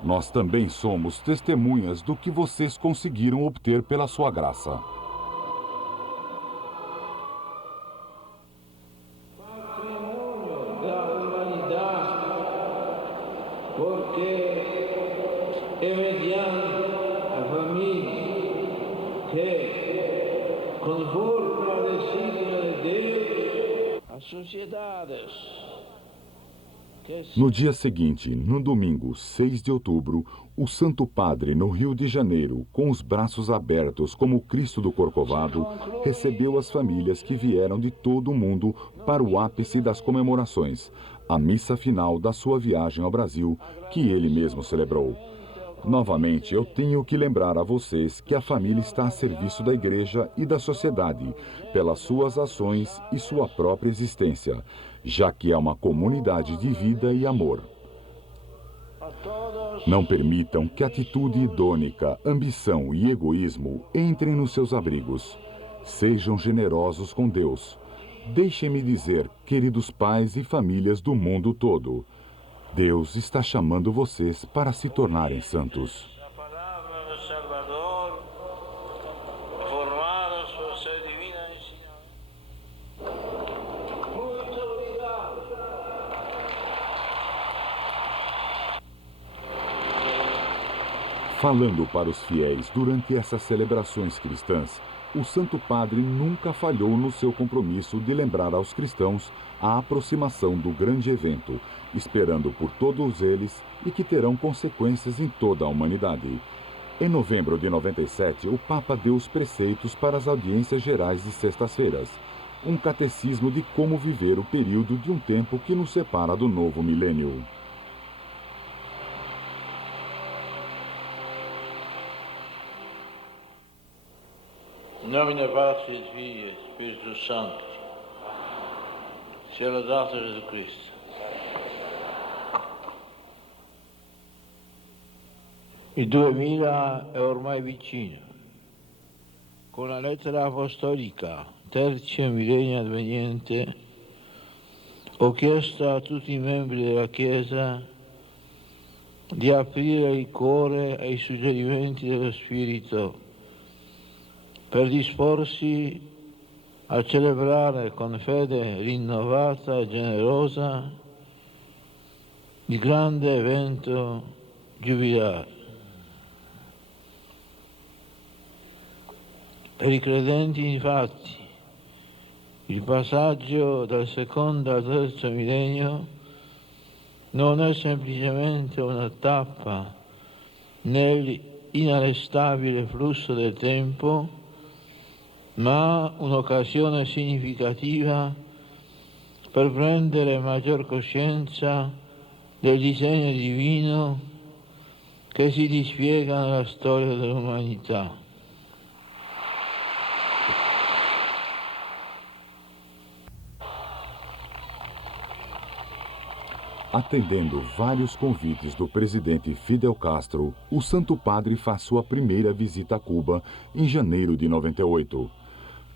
Nós também somos testemunhas do que vocês conseguiram obter pela sua graça." No dia seguinte, no domingo 6 de outubro, o Santo Padre, no Rio de Janeiro, com os braços abertos como o Cristo do Corcovado, recebeu as famílias que vieram de todo o mundo para o ápice das comemorações, a missa final da sua viagem ao Brasil, que ele mesmo celebrou. Novamente, eu tenho que lembrar a vocês que a família está a serviço da Igreja e da sociedade, pelas suas ações e sua própria existência, já que é uma comunidade de vida e amor. Não permitam que atitude idônica, ambição e egoísmo entrem nos seus abrigos. Sejam generosos com Deus. Deixem-me dizer, queridos pais e famílias do mundo todo, Deus está chamando vocês para se tornarem santos. Falando para os fiéis durante essas celebrações cristãs, o Santo Padre nunca falhou no seu compromisso de lembrar aos cristãos a aproximação do grande evento, esperando por todos eles e que terão consequências em toda a humanidade. Em novembro de 97, o Papa deu os preceitos para as audiências gerais de sextas-feiras, um catecismo de como viver o período de um tempo que nos separa do novo milênio. nomine Patris et Filii et Spiritus Sancti. Sia lodato Gesù Cristo. Il 2000 è ormai vicino. Con la lettera apostolica Tertium Millenium Adveniente ho chiesto a tutti i membri della Chiesa di aprire il cuore ai suggerimenti dello Spirito per disporsi a celebrare con fede rinnovata e generosa il grande evento giubilare. Per i credenti, infatti, il passaggio dal secondo al terzo millennio non è semplicemente una tappa nell'inarrestabile flusso del tempo, ma un'occasione significativa per prendere maggior coscienza del disegno divino che si dispiega nella storia dell'umanità. Atendendo vários convites do presidente Fidel Castro, o Santo Padre faz sua primeira visita a Cuba em janeiro de 98.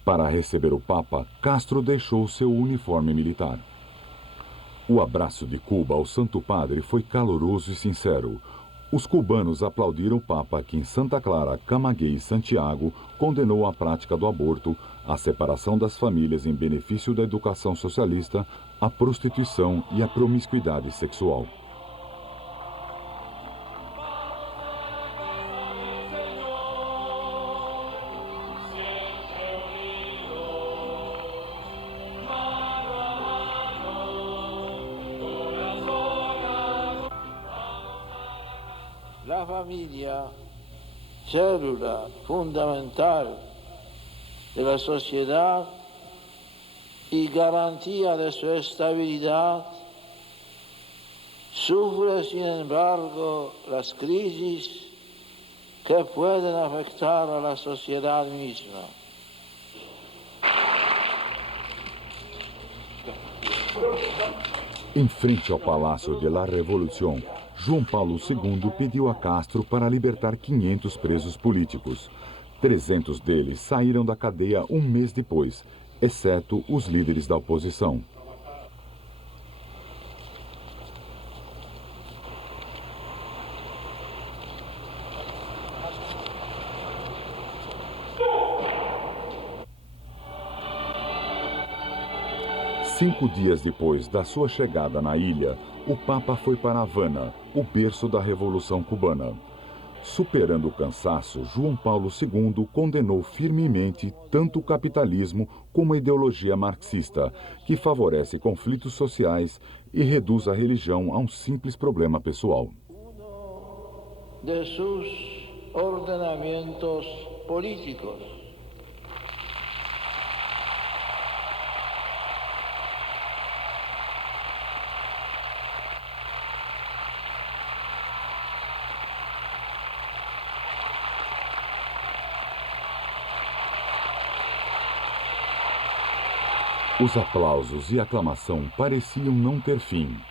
Para receber o Papa, Castro deixou seu uniforme militar. O abraço de Cuba ao Santo Padre foi caloroso e sincero. Os cubanos aplaudiram o Papa que em Santa Clara, Camagüey e Santiago condenou a prática do aborto, a separação das famílias em benefício da educação socialista, a prostituição e a promiscuidade sexual. La famiglia, célula fundamental de la sociedad y garantía de su estabilidad, sufre sin embargo las crisis que pueden afectar a la sociedad misma. Em frente ao Palácio de la Revolución, João Paulo II pediu a Castro para libertar 500 presos políticos. 300 deles saíram da cadeia um mês depois, exceto os líderes da oposição. Cinco dias depois da sua chegada na ilha, o Papa foi para Havana, o berço da Revolução Cubana. Superando o cansaço, João Paulo II condenou firmemente tanto o capitalismo como a ideologia marxista, que favorece conflitos sociais e reduz a religião a um simples problema pessoal. De sus ordenamientos políticos. Os aplausos e aclamação pareciam não ter fim.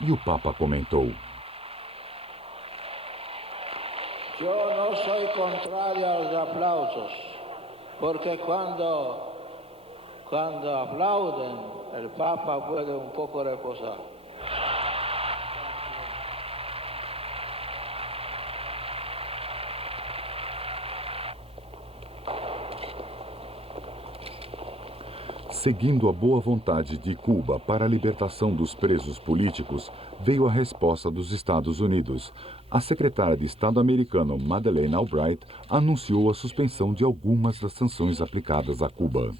E o Papa comentou: Yo no soy contrario a los aplausos, porque cuando aplauden, el Papa puede un poco reposar. Seguindo a boa vontade de Cuba para a libertação dos presos políticos, veio a resposta dos Estados Unidos. A secretária de Estado americana Madeleine Albright anunciou a suspensão de algumas das sanções aplicadas a Cuba.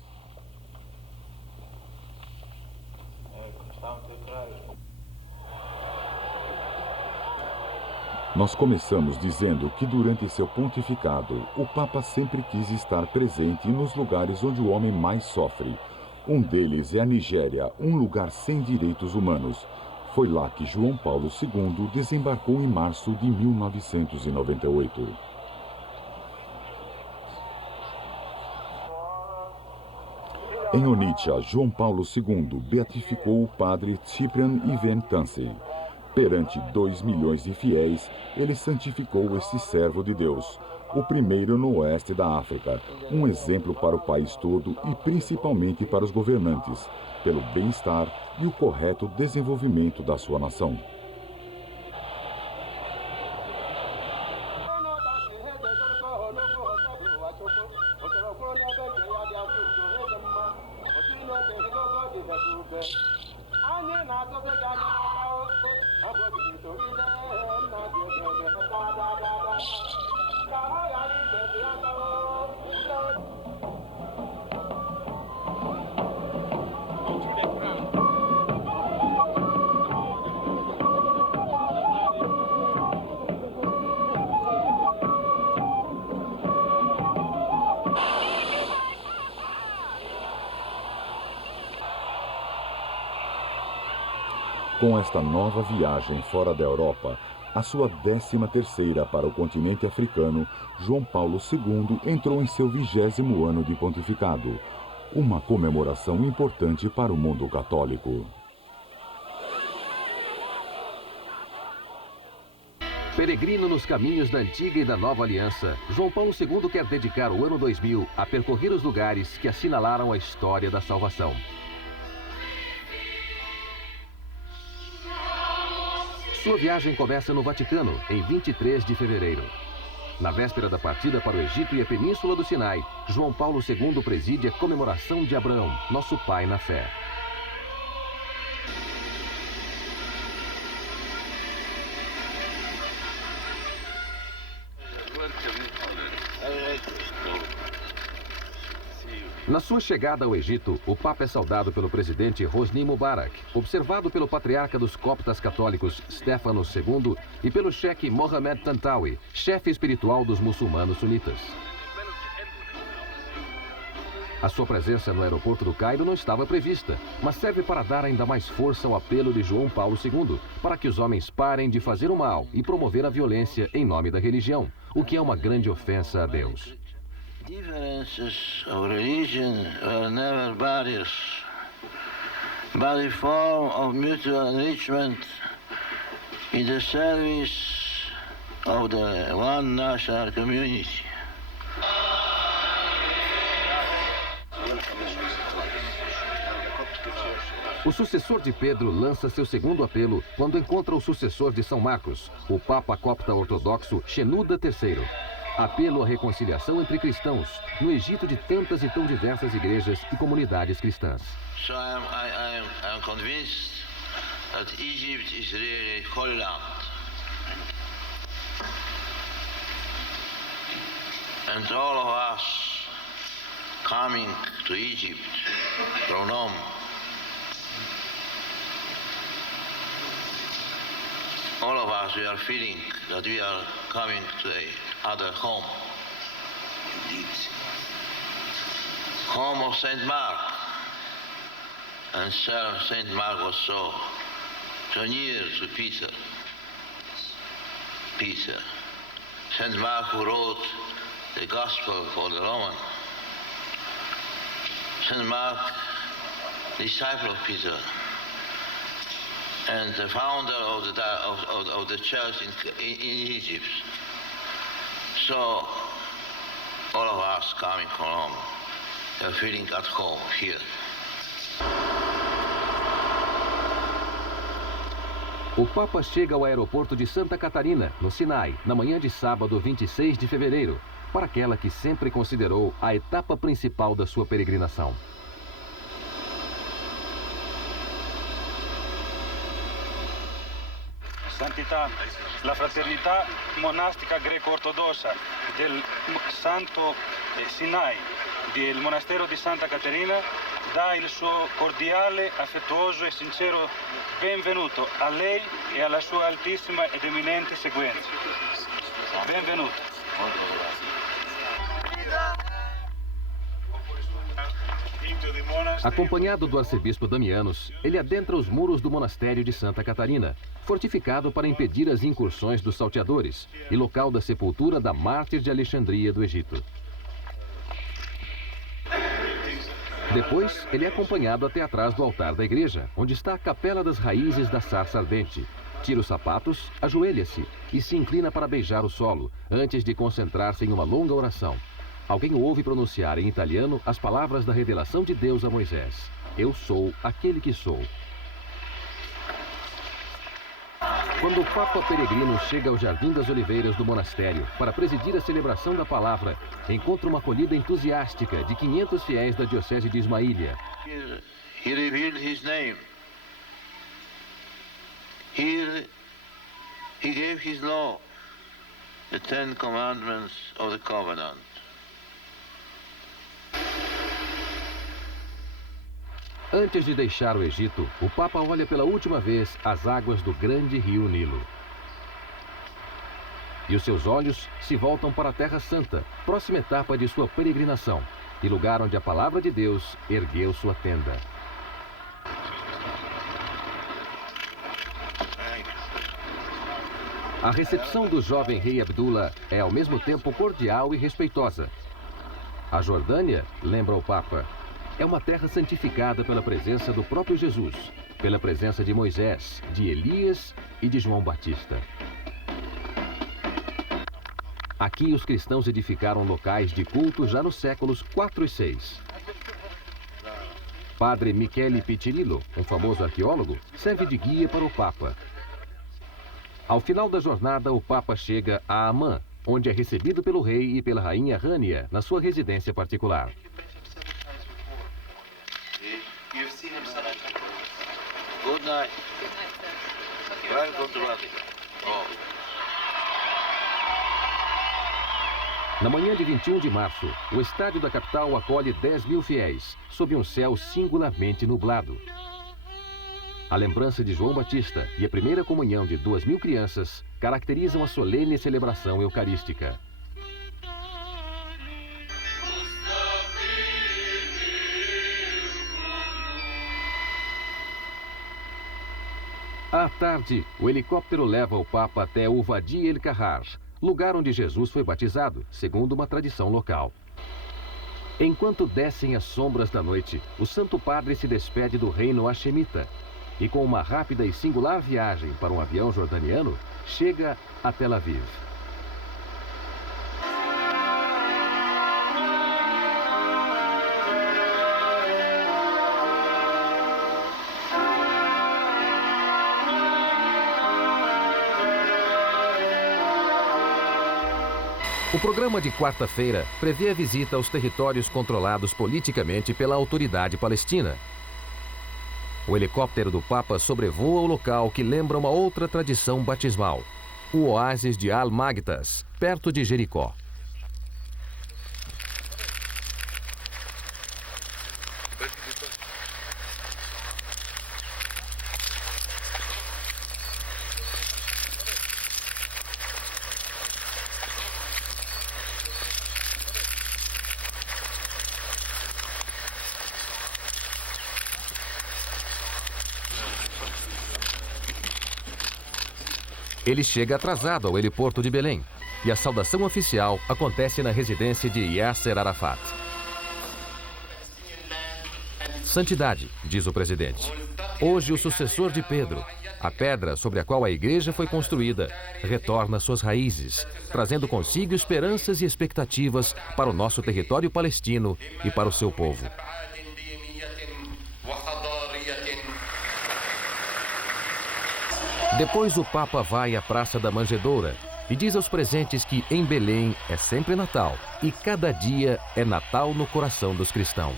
Nós começamos dizendo que durante seu pontificado, o Papa sempre quis estar presente nos lugares onde o homem mais sofre. Um deles é a Nigéria, um lugar sem direitos humanos. Foi lá que João Paulo II desembarcou em março de 1998. Em Onitsha, João Paulo II beatificou o padre Cyprian Ivan Tansey. Perante 2 milhões de fiéis, ele santificou este servo de Deus, o primeiro no oeste da África, um exemplo para o país todo e principalmente para os governantes, pelo bem-estar e o correto desenvolvimento da sua nação. Com esta nova viagem fora da Europa, a sua 13ª para o continente africano, João Paulo II entrou em seu 20º ano de pontificado, uma comemoração importante para o mundo católico. Peregrino nos caminhos da antiga e da nova aliança, João Paulo II quer dedicar o ano 2000 a percorrer os lugares que assinalaram a história da salvação. Sua viagem começa no Vaticano, em 23 de fevereiro. Na véspera da partida para o Egito e a Península do Sinai, João Paulo II preside a comemoração de Abraão, nosso pai na fé. Na sua chegada ao Egito, o Papa é saudado pelo presidente Hosni Mubarak, observado pelo patriarca dos coptas católicos Stéphanos II e pelo cheque Mohammed Tantawi, chefe espiritual dos muçulmanos sunitas. A sua presença no aeroporto do Cairo não estava prevista, mas serve para dar ainda mais força ao apelo de João Paulo II, para que os homens parem de fazer o mal e promover a violência em nome da religião, o que é uma grande ofensa a Deus. Differences of religion were never barriers, but a form of mutual enrichment in the service of the one national community. O sucessor de Pedro lança seu segundo apelo quando encontra o sucessor de São Marcos, o Papa copta ortodoxo Shenouda III. Apelo à reconciliação entre cristãos, no Egito de tantas e tão diversas igrejas e comunidades cristãs. So I am convinced that Egypt is really a holy land. And all of us coming to Egypt from Rome, all of us, we are feeling that we are coming to another home. Indeed. Home of St. Mark. And St. Mark was so near to Peter. St. Mark who wrote the Gospel for the Roman. St. Mark, disciple of Peter, and the founder of the church in Egypt. So, all of us coming from home, are feeling at home here. O Papa chega ao aeroporto de Santa Catarina, no Sinai, na manhã de sábado, 26 de fevereiro, para aquela que sempre considerou a etapa principal da sua peregrinação. Santità, la fraternità monastica greco-ortodossa del Santo Sinai, del monastero di Santa Caterina, dà il suo cordiale, affettuoso e sincero benvenuto a lei e alla sua altissima ed eminente seguenza. Benvenuto. Acompanhado do arcebispo Damianos, ele adentra os muros do monastério de Santa Catarina, fortificado para impedir as incursões dos salteadores e local da sepultura da mártir de Alexandria do Egito. Depois, ele é acompanhado até atrás do altar da igreja, onde está a capela das raízes da sarça ardente. Tira os sapatos, ajoelha-se e se inclina para beijar o solo, antes de concentrar-se em uma longa oração. Alguém o ouve pronunciar em italiano as palavras da revelação de Deus a Moisés. Eu sou aquele que sou. Quando o Papa Peregrino chega ao Jardim das Oliveiras do monastério para presidir a celebração da palavra, encontra uma acolhida entusiástica de 500 fiéis da diocese de Ismaília. He revealed his name. Here he gave his law, the 10 commandments of the covenant. Antes de deixar o Egito, o Papa olha pela última vez as águas do grande rio Nilo. E os seus olhos se voltam para a Terra Santa, próxima etapa de sua peregrinação, e lugar onde a palavra de Deus ergueu sua tenda. A recepção do jovem rei Abdullah é ao mesmo tempo cordial e respeitosa. A Jordânia, lembra o Papa, é uma terra santificada pela presença do próprio Jesus, pela presença de Moisés, de Elias e de João Batista. Aqui os cristãos edificaram locais de culto já nos séculos 4 e 6. Padre Michele Piccirillo, um famoso arqueólogo, serve de guia para o Papa. Ao final da jornada, o Papa chega a Amman, onde é recebido pelo rei e pela rainha Rania, na sua residência particular. Good night. Welcome to Vatican. Na manhã de 21 de março, o estádio da capital acolhe 10.000 fiéis, sob um céu singularmente nublado. A lembrança de João Batista e a primeira comunhão de 2.000 crianças caracterizam a solene celebração eucarística. À tarde, o helicóptero leva o Papa até o Wadi el-Kahar, lugar onde Jesus foi batizado, segundo uma tradição local. Enquanto descem as sombras da noite, o Santo Padre se despede do reino hashemita e, com uma rápida e singular viagem para um avião jordaniano, chega a Tel Aviv. O programa de quarta-feira prevê a visita aos territórios controlados politicamente pela autoridade palestina. O helicóptero do Papa sobrevoa o local que lembra uma outra tradição batismal, o oásis de Al-Magtas, perto de Jericó. Ele chega atrasado ao heliporto de Belém e a saudação oficial acontece na residência de Yasser Arafat. Santidade, diz o presidente. Hoje o sucessor de Pedro, a pedra sobre a qual a igreja foi construída, retorna às suas raízes, trazendo consigo esperanças e expectativas para o nosso território palestino e para o seu povo. Depois o Papa vai à Praça da Manjedoura e diz aos presentes que em Belém é sempre Natal e cada dia é Natal no coração dos cristãos.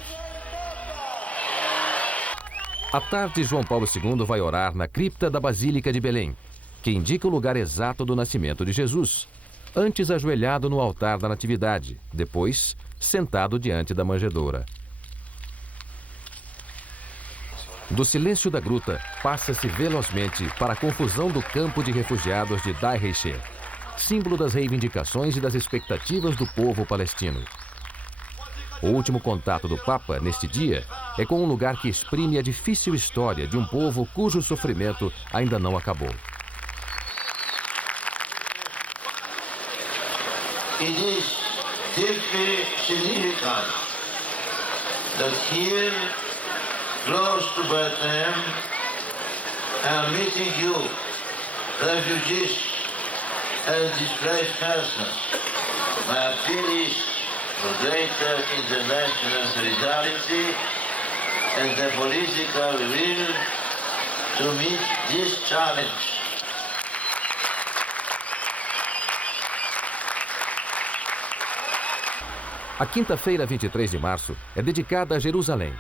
À tarde, João Paulo II vai orar na cripta da Basílica de Belém, que indica o lugar exato do nascimento de Jesus, antes ajoelhado no altar da Natividade, depois sentado diante da manjedoura. Do silêncio da gruta, passa-se velozmente para a confusão do campo de refugiados de Deir Haisheh, símbolo das reivindicações e das expectativas do povo palestino. O último contato do Papa, neste dia, é com um lugar que exprime a difícil história de um povo cujo sofrimento ainda não acabou. It is deeply significant that here, close to Bethlehem, I am meeting you, refugees and displaced persons. My appeal is for greater international solidarity and the political will to meet this challenge. A quinta-feira, 23 de março, é dedicada a Jerusalém.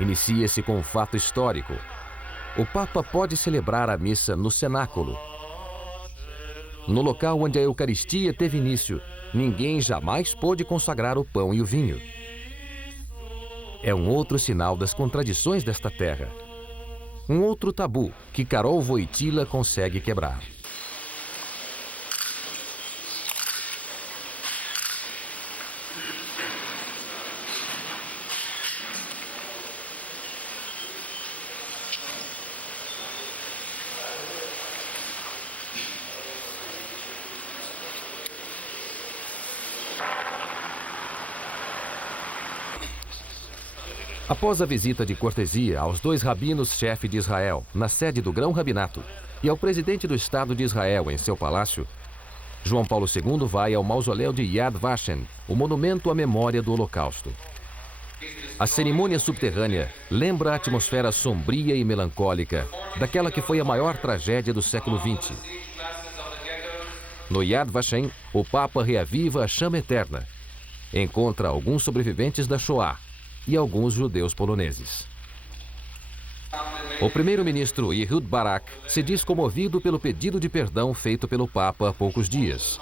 Inicia-se com um fato histórico. O Papa pode celebrar a missa no cenáculo. No local onde a Eucaristia teve início, ninguém jamais pôde consagrar o pão e o vinho. É um outro sinal das contradições desta terra. Um outro tabu que Karol Wojtyla consegue quebrar. Após a visita de cortesia aos dois rabinos-chefe de Israel, na sede do Grão-Rabinato, e ao presidente do Estado de Israel em seu palácio, João Paulo II vai ao mausoléu de Yad Vashem, o monumento à memória do Holocausto. A cerimônia subterrânea lembra a atmosfera sombria e melancólica daquela que foi a maior tragédia do século XX. No Yad Vashem, o Papa reaviva a chama eterna. Encontra alguns sobreviventes da Shoah e alguns judeus poloneses. O primeiro-ministro Ehud Barak se diz comovido pelo pedido de perdão feito pelo Papa há poucos dias.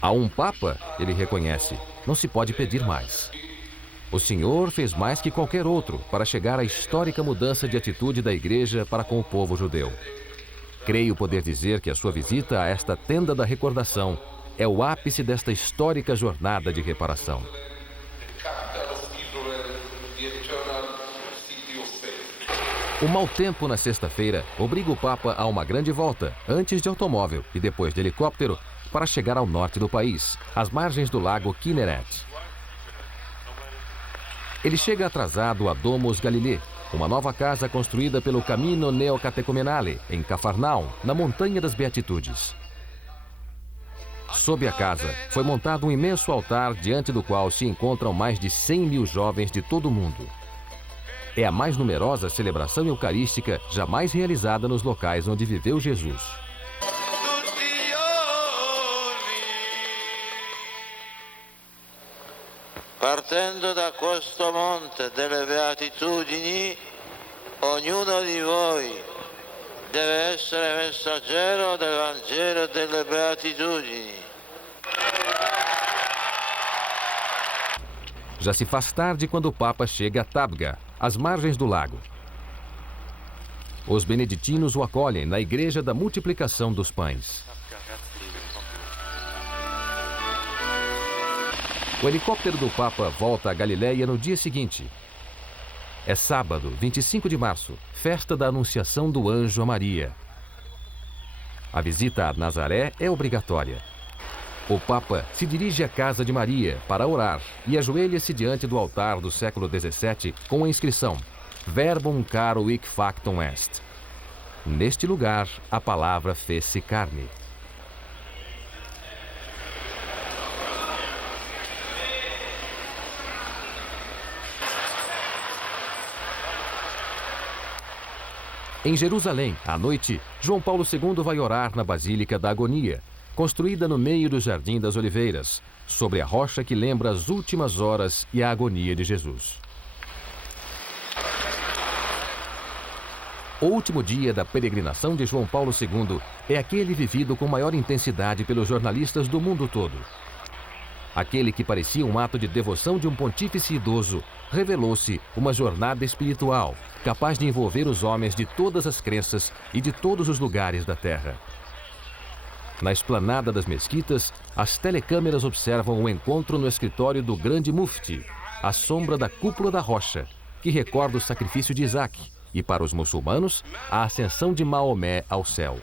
A um Papa, ele reconhece, não se pode pedir mais. O Senhor fez mais que qualquer outro para chegar à histórica mudança de atitude da Igreja para com o povo judeu. Creio poder dizer que a sua visita a esta tenda da recordação é o ápice desta histórica jornada de reparação. O mau tempo na sexta-feira obriga o Papa a uma grande volta, antes de automóvel e depois de helicóptero, para chegar ao norte do país, às margens do lago Kinneret. Ele chega atrasado a Domus Galilei, uma nova casa construída pelo Camino Neocatecumenale, em Cafarnaum, na Montanha das Beatitudes. Sob a casa, foi montado um imenso altar diante do qual se encontram mais de 100 mil jovens de todo o mundo. É a mais numerosa celebração eucarística jamais realizada nos locais onde viveu Jesus. Partendo da questo monte delle beatitudini, ognuno di voi deve essere messaggero del Vangelo delle beatitudini. Já se faz tarde quando o Papa chega a Tabga, às margens do lago. Os beneditinos o acolhem na Igreja da Multiplicação dos Pães. O helicóptero do Papa volta a Galiléia no dia seguinte. É sábado, 25 de março, festa da Anunciação do Anjo a Maria. A visita a Nazaré é obrigatória. O Papa se dirige à casa de Maria para orar e ajoelha-se diante do altar do século XVII com a inscrição Verbum caro hic factum est. Neste lugar, a palavra fez-se carne. Em Jerusalém, à noite, João Paulo II vai orar na Basílica da Agonia, construída no meio do Jardim das Oliveiras, sobre a rocha que lembra as últimas horas e a agonia de Jesus. O último dia da peregrinação de João Paulo II é aquele vivido com maior intensidade pelos jornalistas do mundo todo. Aquele que parecia um ato de devoção de um pontífice idoso, revelou-se uma jornada espiritual, capaz de envolver os homens de todas as crenças e de todos os lugares da terra. Na esplanada das mesquitas, as telecâmeras observam o encontro no escritório do grande mufti, à sombra da cúpula da rocha, que recorda o sacrifício de Isaac, e para os muçulmanos, a ascensão de Maomé ao céu.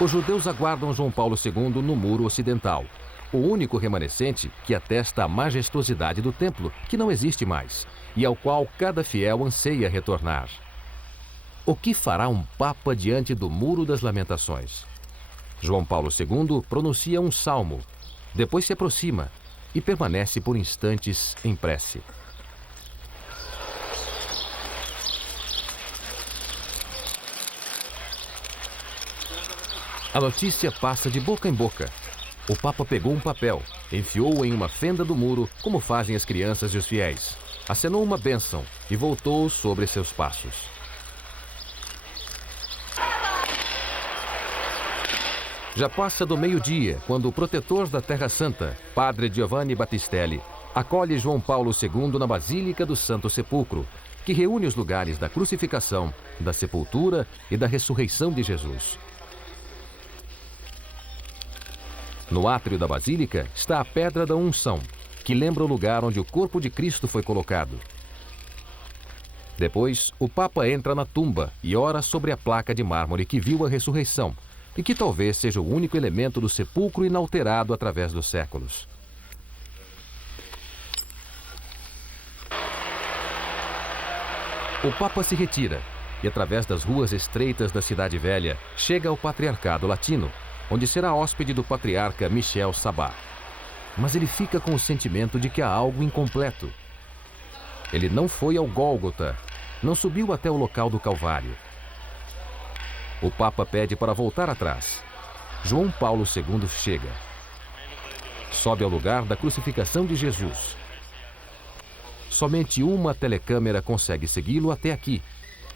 Os judeus aguardam João Paulo II no muro ocidental. o único remanescente que atesta a majestosidade do templo, que não existe mais, e ao qual cada fiel anseia retornar. O que fará um Papa diante do Muro das Lamentações? João Paulo II pronuncia um salmo, depois se aproxima e permanece por instantes em prece. A notícia passa de boca em boca. O Papa pegou um papel, enfiou-o em uma fenda do muro, como fazem as crianças e os fiéis. Acenou uma bênção e voltou sobre seus passos. Já passa do meio-dia, quando o protetor da Terra Santa, Padre Giovanni Battistelli, acolhe João Paulo II na Basílica do Santo Sepulcro, que reúne os lugares da crucificação, da sepultura e da ressurreição de Jesus. No átrio da Basílica está a Pedra da Unção, que lembra o lugar onde o corpo de Cristo foi colocado. Depois, o Papa entra na tumba e ora sobre a placa de mármore que viu a ressurreição, e que talvez seja o único elemento do sepulcro inalterado através dos séculos. O Papa se retira e, através das ruas estreitas da Cidade Velha, chega ao Patriarcado Latino, onde será hóspede do patriarca Michel Sabah. Mas ele fica com o sentimento de que há algo incompleto. Ele não foi ao Gólgota, não subiu até o local do Calvário. O Papa pede para voltar atrás. João Paulo II chega. Sobe ao lugar da crucificação de Jesus. Somente uma telecâmera consegue segui-lo até aqui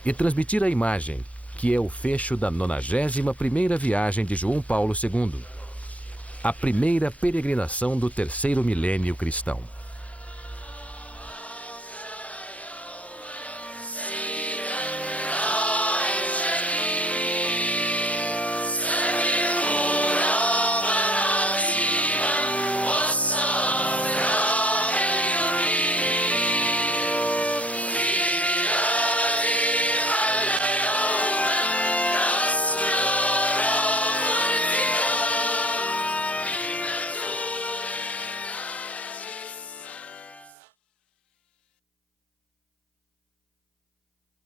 e transmitir a imagem, que é o fecho da 91ª viagem de João Paulo II, a primeira peregrinação do terceiro milênio cristão.